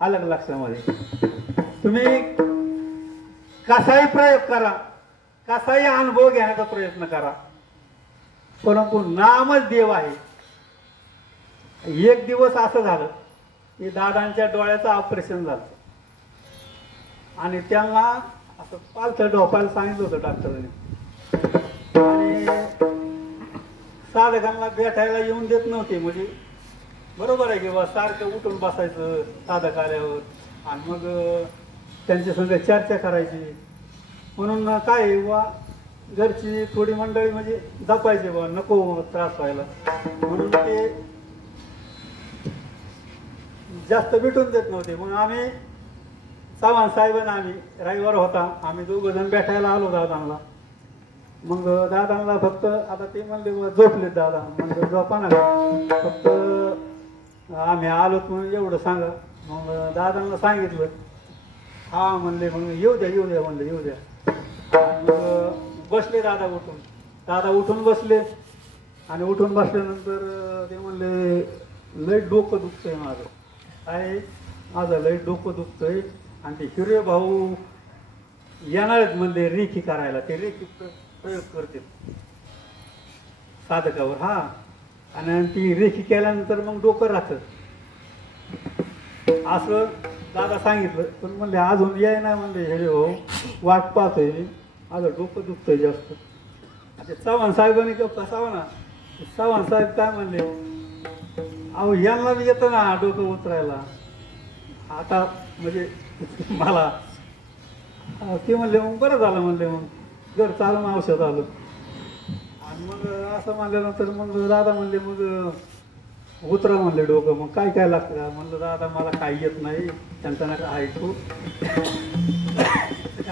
अलग लक्षामध्ये. तुम्ही कसाही प्रयोग करा, कसाही अनुभव घेण्याचा प्रयत्न करा, परंतु नामच देव आहे. एक दिवस असं झालं की दादांच्या डोळ्याचं ऑपरेशन झालं आणि त्यांना असं पालथं ढोपायला सांगितलं होतं डॉक्टरांनी. आणि साधकांना भेटायला येऊन देत नव्हते. म्हणजे बरोबर आहे की बा, सारखं उठून बसायचं साधक आल्यावर आणि मग त्यांच्या संग चर्चा करायची. म्हणून काय बा, घरची थोडी मंडळी म्हणजे जपायची बा, नको त्रास व्हायला, म्हणून ते जास्त भेटून देत नव्हते. मग आम्ही चव्हाण साहेबांना, आम्ही रविवार होता, आम्ही दोघं जण भेटायला आलो दादांना. मग दादांना फक्त आता ते म्हणले झोपलेत दादा. म्हणजे झोपा ना, फक्त आम्ही आलोत म्हणून एवढं सांगा. मग दादांना सांगितलं. हा म्हणले. मग येऊ द्या येऊ द्या म्हणलं, येऊ द्या. मग बसले दादा उठून. दादा उठून बसले आणि उठून बसल्यानंतर ते म्हणले, लय डोकं दुखतंय माझं. काय? माझं लय डोकं दुखतंय आणि ते हिरे भाऊ येणार आहेत म्हणले रेखी करायला. ते रेखी प्रयोग करते साधकावर. हा, आणि ती रेखी केल्यानंतर मग डोकं राहतं असं दादा सांगितलं. पण म्हणले अजून याय नाही म्हणले हिरे भाऊ, वाट पाहतोय मी, माझं डोकं दुखतंय जास्त. आता चव्हाण साहेबांनी कसावं ना, चव्हाण साहेब काय म्हणले, अहो यांना बी येतं ना डोकं उतरायला. आता म्हणजे मला ते म्हणले मग बरं झालं म्हणले, मग घर चालून औषध आलं. आणि मग असं म्हणल्यानंतर मग दादा म्हणले, मग उतरा म्हणले डोकं. मग काय काय लागतं म्हणलं, दादा मला काही येत नाही, त्यांचं नका ऐकू,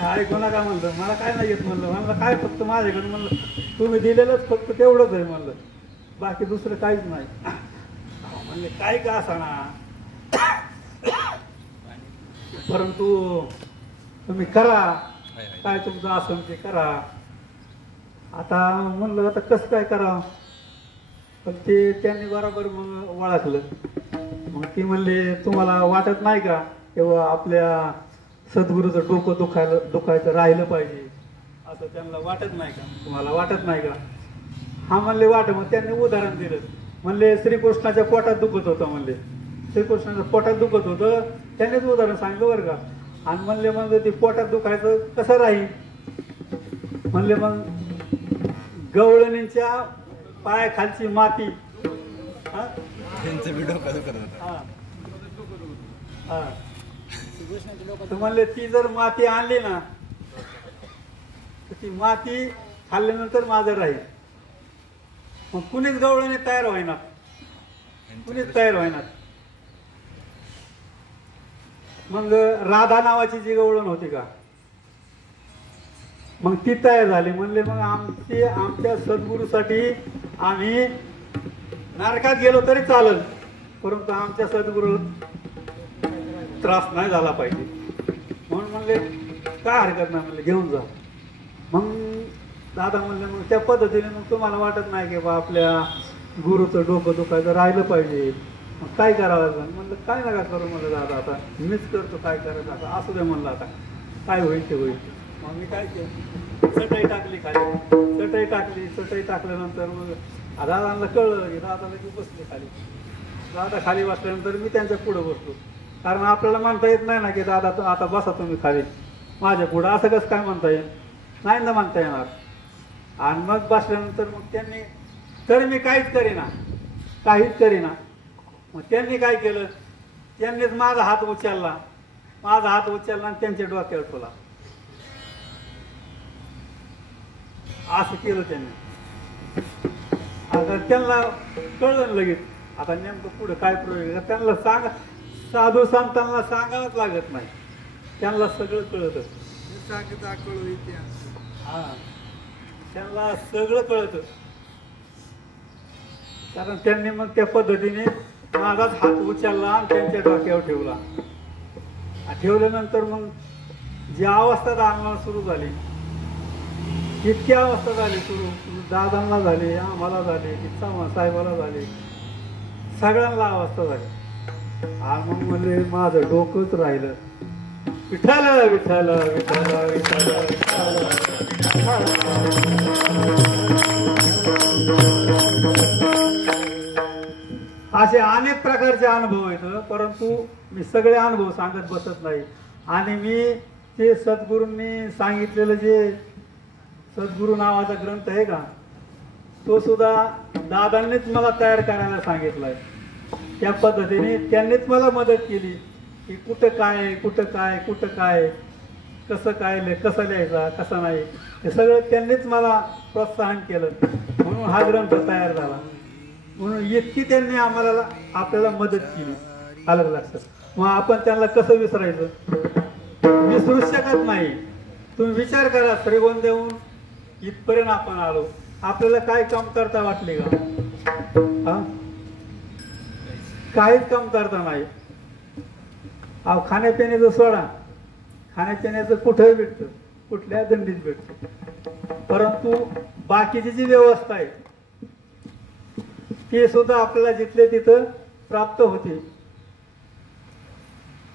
ऐकू नका म्हणलं, मला काय नाही येत म्हणलं. म्हणलं काय फक्त माझ्याकडे म्हणलं तुम्ही दिलेलंच फक्त तेवढंच आहे म्हणलं, बाकी दुसरं काहीच नाही. म्हणले काय का असाना, परंतु तुम्ही करा काय तुमचं असं ते करा. आता म्हणलं आता कसं काय करावं, पण ते त्यांनी बरोबर मग ओळखलं. मग ती म्हणले तुम्हाला वाटत नाही का तेव्हा आपल्या सद्गुरूचं डोकं दुखायचं राहिलं पाहिजे असं त्यांना वाटत नाही का? तुम्हाला वाटत नाही का? हा म्हणले वाट. मग त्यांनी उदाहरण दिलं. म्हणले श्रीकृष्णाच्या पोटात दुखत होतं. म्हणले श्रीकृष्णाच्या पोटात दुखत होतं. त्यांनीच उदाहरण सांगितलं बरं का. आणि म्हणले मग ते पोटात दुखायचं कसं राहील? म्हणले मग गवळणींच्या पायाखालची माती हा? हा. हा. तर म्हणले ती जर माती आणली ना तर ती माती खाल्ल्यानंतर माझं राहील. मग कुणीच गवळणी तयार होईना. कुणीच तयार होईना. मग राधा नावाची जी गवळण होती का मग ती तयार झाली. म्हणले मग आमच्या सद्गुरूसाठी आम्ही नरकात गेलो तरी चालेल परंतु आमच्या सद्गुरू त्रास नाही झाला पाहिजे. म्हणून म्हणले काय हरकत नाही. म्हणले घेऊन जा. मग दादा म्हणले मग त्या पद्धतीने मग तुम्हाला वाटत नाही की बा आपल्या गुरुचं डोकं दुखायचं राहिलं पाहिजे. मग काय करावं लागलं? म्हणलं काय नका करू. म्हणलं दादा आता मीच करतो. काय करायचं आता असू दे. म्हणलं आता काय होईल ते होईल. मग मी काय केलं चटई टाकली खाली. चटई टाकल्यानंतर मग दादांना कळलं की दादा लगेच बसले खाली. दादा खाली बसल्यानंतर मी त्यांच्या पुढं बसलो. कारण आपल्याला म्हणता येत नाही ना की दादा आता बसा तुम्ही खाली माझ्या पुढं. असं कसं काय म्हणता येईल? नाही ना म्हणता येणार. आणि मग बसल्यानंतर मग त्यांनी तर मी काहीच करीना. मग त्यांनी काय केलं? त्यांनीच माझा हात उचलला आणि त्यांच्या डोक्यावर ठेवला. असं केलं त्यांनी. आता त्यांना कळलं लगेच आता नेमकं पुढे काय प्रयोग. त्यांना साधू संतांना सांगावंच लागत नाही. त्यांना सगळं कळतं. हा त्यांना सगळं कळतं. कारण त्यांनी मग त्या पद्धतीने माझाच हात उचलला आणि त्यांच्या डोक्यावर ठेवला. ठेवल्यानंतर मग जी अवस्था दाखवायला सुरू झाली इतकी अवस्था झाली सुरू. दादांना झाली, आम्हाला झाली, चव्हाण साहेबाला झाली, सगळ्यांना अवस्था झाली. आणि मग म्हणले माझं डोकंच राहिलं. विठ्ठल विठ्ठल विठ्ठल विठ्ठल असे अनेक प्रकारचे अनुभव आहेत. परंतु मी सगळे अनुभव सांगत बसत नाही. आणि मी ते सद्गुरूंनी सांगितलेलं जे सद्गुरू नावाचा ग्रंथ आहे का तो सुद्धा दादांनीच मला तयार करायला सांगितलाय. त्या पद्धतीने त्यांनीच मला मदत केली की कुठं काय कसं लिहायचा कसं नाही हे सगळं त्यांनीच मला प्रोत्साहन केलं. म्हणून हा ग्रंथ तयार झाला. म्हणून इतकी त्यांनी आपल्याला मदत केली. आलं लक्षात? मग आपण त्यांना कसं विसरायचं? विसरूच शकत नाही. तुम्ही विचार करा श्रीगोंद देऊन इथपर्यंत आपण आलो. आपल्याला काय कमतरता वाटली का? काहीच कमतरता नाही. खाण्यापिण्याचं सोडा. खाण्यापिण्याचं कुठेही भेटतं, कुठल्या दंडीत भेटतं. परंतु बाकीची जी व्यवस्था आहे ते सुद्धा आपल्याला जिथले तिथं प्राप्त होते.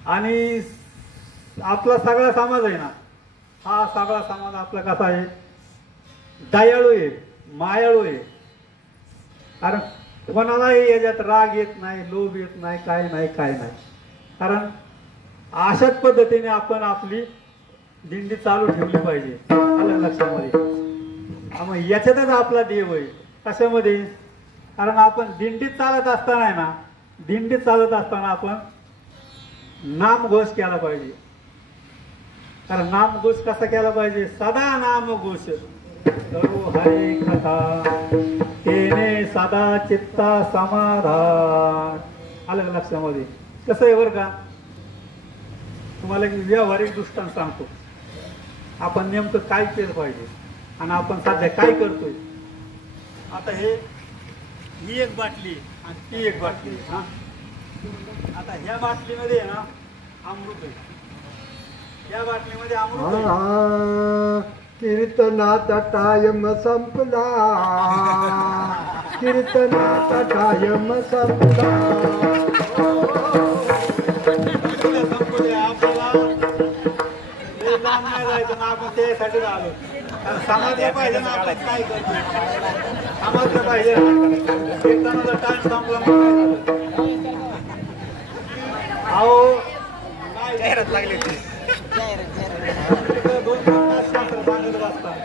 आणि आपला सगळा समाज आहे ना हा सगळा समाज आपला कसा आहे? दयाळू आहे, मायाळू आहे. कारण कोणालाही याच्यात राग येत नाही, लोभ येत नाही, काय नाही. कारण अशाच पद्धतीने आपण आपली दिंडी चालू ठेवली पाहिजे. आलं लक्षामध्ये? मग याच्यातच आपला देव आहे. कशामध्ये? कारण आपण दिंडीत चालत असताना आपण नामघोष केला पाहिजे. कारण नामघोष कसा केला पाहिजे? सदा नामघोष करो हरे कथा तेने सदा चित्ता समाधान. आलं लक्षामध्ये? कसं आहे बरं का? तुम्हाला एक व्यावहारिक दृष्टांत सांगतो. आपण नेमकं काय केलं पाहिजे आणि आपण सध्या काय करतोय. आता ही एक बाटली आणि ती एक बाटली. हा आता ह्या बाटलीमध्ये आहे ना अमृत आहे. या बाटलीमध्ये अमृत आहे. कीर्तनाचा टायम संपला. कीर्तनाचा टायम संपला. संपल्या लय लांब नाही जायचं ना, आपण त्यासाठी आलो. कारण समाजला पाहिजे ना, आपण काय करतो समाजला पाहिजे. कीर्तनाचा टाइम संपला मग काय झालं? अहो काय जाहिरात लागली होती. दोन तास शास्त्र सांगत असतात.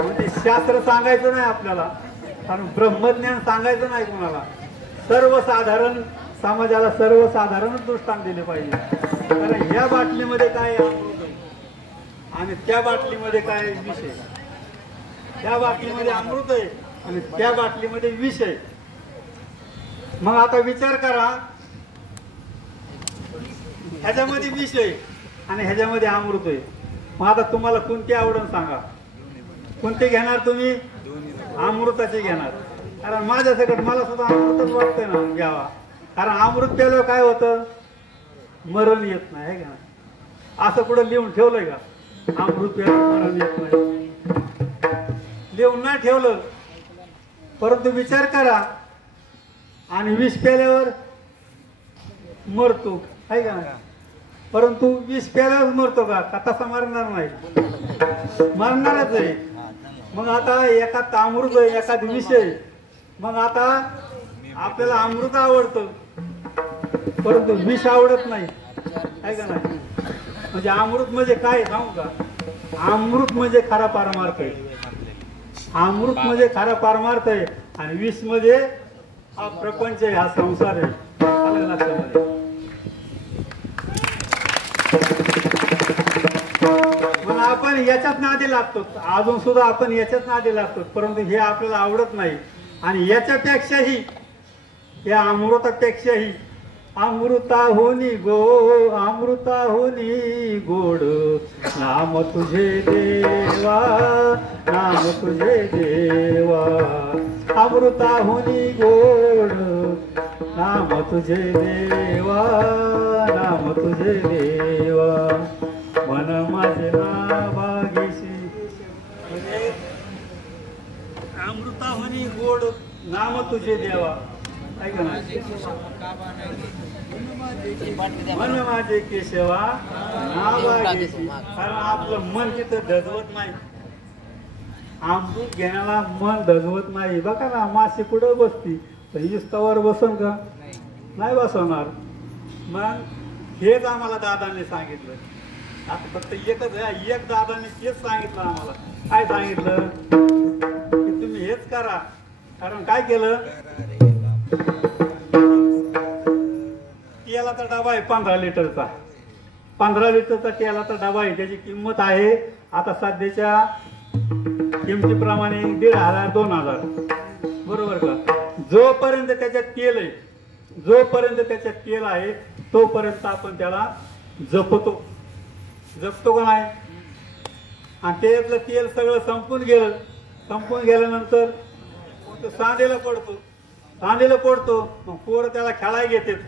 म्हणजे शास्त्र सांगायचं नाही आपल्याला, कारण ब्रह्मज्ञान सांगायचं नाही कोणाला. सर्वसाधारण समाजाला सर्वसाधारणच दृष्टांत दिले पाहिजे. कारण ह्या बाटलीमध्ये काय अमृत आहे आणि त्या बाटलीमध्ये काय विष आहे. त्या बाटलीमध्ये अमृत आहे आणि त्या बाटलीमध्ये विष आहे. मग आता विचार करा, ह्याच्यामध्ये विष आहे आणि ह्याच्यामध्ये अमृत आहे. मग आता तुम्हाला कोणती आवडून सांगा, कोणते घेणार तुम्ही? अमृताचे घेणार. कारण माझ्या सकट मला सुद्धा अमृतच वाटतंय ना घ्यावा. कारण अमृत प्यायलं काय होतं? मरण येत नाही, आहे का? असं कुठं लिहून ठेवलंय का? अमृत प्यायलं मरण येत नाही, लिहून नाही ठेवलं. परंतु विचार करा, आणि विष प्यायल्यावर मरतो, आहे का? परंतु विष प्यायल्यावर मरतो का? तसा मरणार नाही, मरणारच आहे. मग आता एखाद अमृत आहे, एखाद विष आहे. मग आता आपल्याला अमृत आवडतं परंतु विष आवडत नाही, आहे का नाही? म्हणजे अमृत म्हणजे काय सांगू का? अमृत म्हणजे खरा पारमार्थ आहे. अमृत म्हणजे खरा पारमार्थ आहे आणि विष म्हणजे हा प्रपंच आहे, हा संसार आहे. आलं लक्षामध्ये? मग आपण याच्यात नादी लागतो, अजून सुद्धा आपण याच्यात नादी लागतो, परंतु हे आपल्याला आवडत नाही. आणि याच्यापेक्षाही, या अमृतापेक्षाही अमृताहुनी गोड नाम तुझे देवा, नाम तुझे देवा. अमृताहुनी गोड नाम तुझे देवा, नाम तुझे देवा. मन माझे नावागीशी, म्हणजे अमृताहुनी गोड नाम तुझे देवा, ऐका ना. मन माझे केशवा नावागेशी. कारण आपलं मन तिथं धजवत नाही, अमृत घेण्याला मन धजवत नाही. बघा ना, माशी कुठं बसती, इस्तवावर बसन का? नाही बसवणार. मग हेच आम्हाला दादाने सांगितलं. आता फक्त एकच आहे, एक दादाने तेच सांगितलं आम्हाला. काय सांगितलं? की तुम्ही हेच करा. कारण काय केलं? तेलाचा डबा आहे 15 लिटरचा, 15 लिटरचा तेलाचा डबा आहे. त्याची किंमत आहे आता सध्याच्या किमतीप्रमाणे 1500 2000, बरोबर का? जोपर्यंत त्याच्यात तेल आहे, जोपर्यंत त्याच्यात तेल आहे तोपर्यंत आपण त्याला जपतो का नाही? आणि त्यातलं तेल सगळं संपून गेल्यानंतर सांदेला पडतो. मग पोरं त्याला खेळायला घेतात,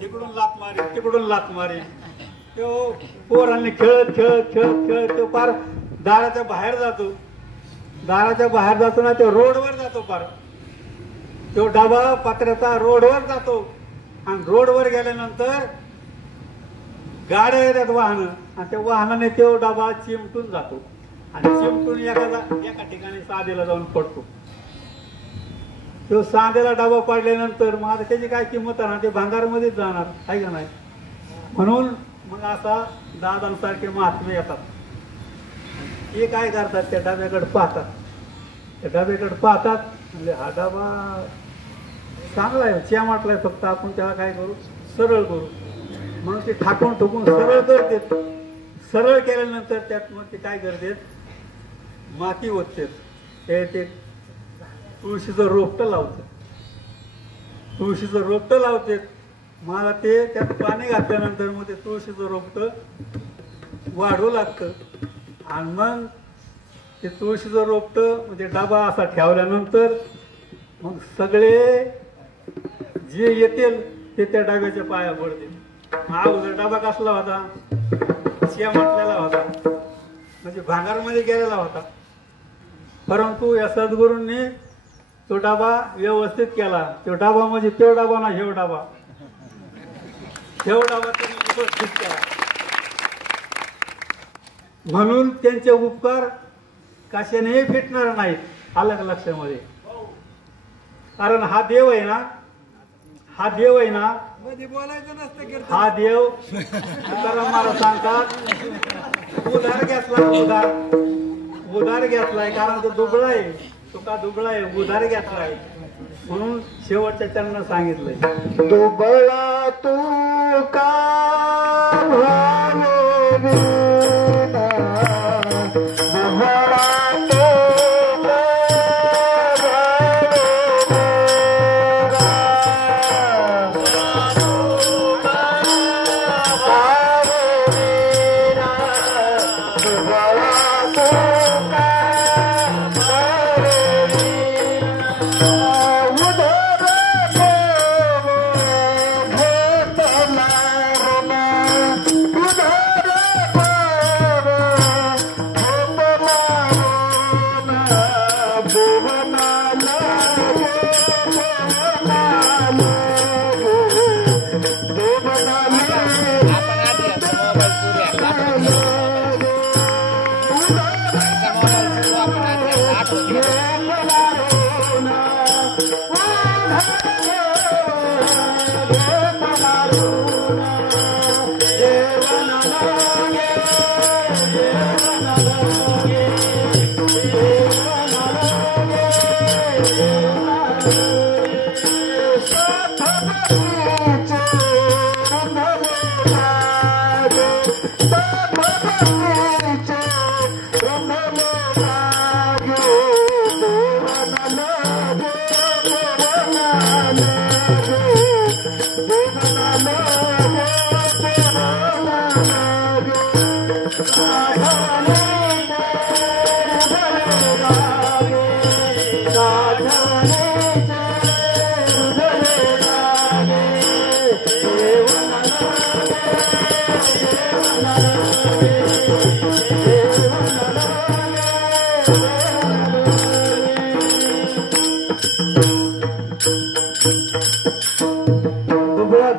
तिकडून लात मारी, तिकडून लात मारी. तो पोरांनी खेळत तो पार दाराच्या बाहेर जातो ना, तो रोडवर जातो. पार तो डबा पत्र्याचा रोडवर जातो. आणि रोडवर गेल्यानंतर गाड्या येतात, वाहनं, आणि त्या वाहनाने तो डबा चिमटून जातो. आणि चिमटून एका ठिकाणी साधेला जाऊन पडतो. तो सांदेला डबा पडल्यानंतर मग आता त्याची काय किंमत आहे ना, ते भांगारमध्येच जाणार, आहे का नाही? म्हणून मग असा दादांसारखे महात्मे येतात. हे काय करतात? त्या डब्याकडे पाहतात, म्हणजे हा डबा चांगला आहे, चियामाटला आहे, फक्त आपण त्याला काय करू? सरळ करू. म्हणून ते ठाकून ठोकून सरळ करतात. सरळ केल्यानंतर त्यात मग ते काय करतात? माती ओततात. ते तुळशीचं रोपटं लावतात. मला ते त्यात पाणी घातल्यानंतर मग ते तुळशीचं रोपटं वाढू लागतं. आणि मग ते तुळशीचं रोपटं म्हणजे डबा असा ठेवल्यानंतर मग सगळे जे येतील ते त्या डब्याच्या पाया पडतील. हा उद्या डबा कसला होता? शिया म्हटलेला होता, म्हणजे भांगारमध्ये गेलेला होता. परंतु या सद्गुरूंनी तो डबा व्यवस्थित केला. तो डबा म्हणजे तो डबा ना, हेव डबा त्यांनी व्यवस्थित केला. म्हणून त्यांचे उपकार कशानेही फिटणार नाहीत, आलं का लक्षामध्ये. कारण हा देव आहे ना, हा देव आहे ना, हा देव तुकाराम महाराज सांगतात उधार घेतला, उधार घेतलाय. कारण तो दुबळा आहे, तुका दुबळा आहे, उधार घेतलाय. म्हणून शेवटच्या चरणात सांगितलंय दुबळा तू का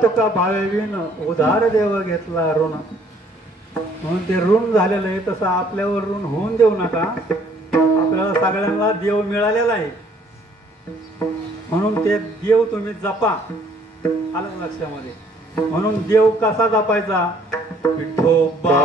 तुका भावेवीन उधार देव घेतला ऋण. म्हणून ते ऋण झालेलं आहे, तसं आपल्यावर ऋण होऊन देऊ नका. आपल्याला सगळ्यांना देव मिळालेला आहे, म्हणून ते देव तुम्ही जपा, आलं लक्षामध्ये. म्हणून देव कसा जपायचा, विठोबा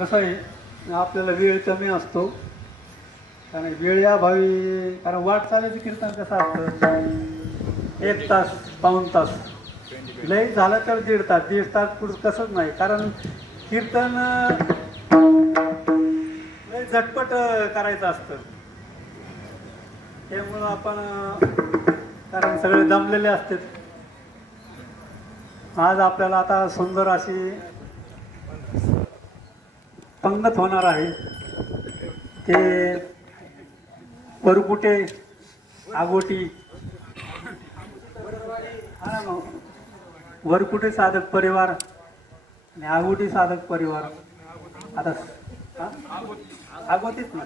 कसं आहे, आपल्याला वेळ कमी असतो. कारण वेळेअभावी, कारण वाटचालीचं कीर्तन कसं असतं, 1 तास पाऊण तास, लय झालं तर 1.5 तास, 1.5 तास पुढं कसंच नाही. कारण कीर्तन लय झटपट करायचं असतं. त्यामुळं आपण, कारण सगळे दमलेले असतात. आज आपल्याला आता सुंदर अशी पंगत होणार आहे. ते परकुटे, आगोटी, वरकुटे साधक परिवार आणि आगोटी साधक परिवार. आता आगोटीच ना,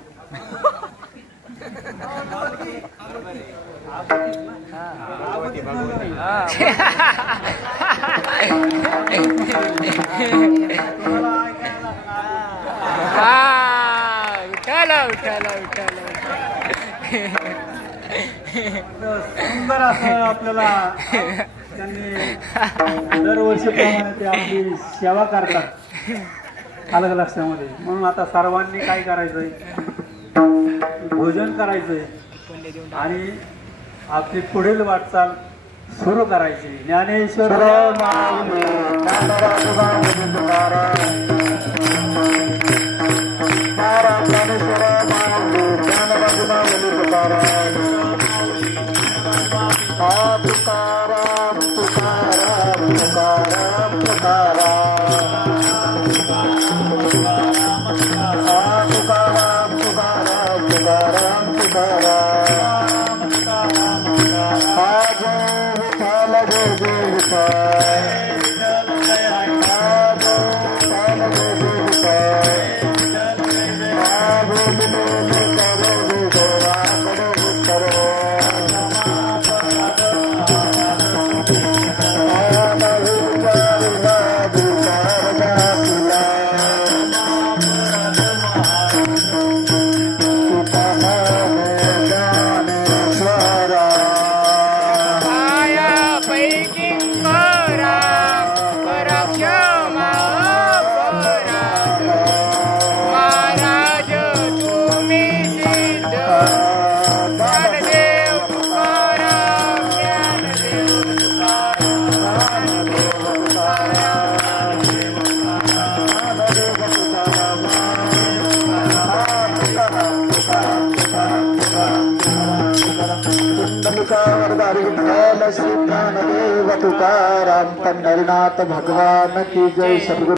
उठाला उठाला उठाला तर सुंदर असं आपल्याला त्यांनी दरवर्षीप्रमाणे ते आपली सेवा करतात अलग लक्षामध्ये. म्हणून आता सर्वांनी काय करायचंय, भोजन करायचंय आणि आपली पुढील वाटचाल सुरू करायची. ज्ञानेश्वर तुकाराम तुकाराम तुकाराम तुकाराम तुकाराम तुकाराम आज विठ्ठल जय तुकाराम पंढरीनाथ भगवान की जय. सद्गुरु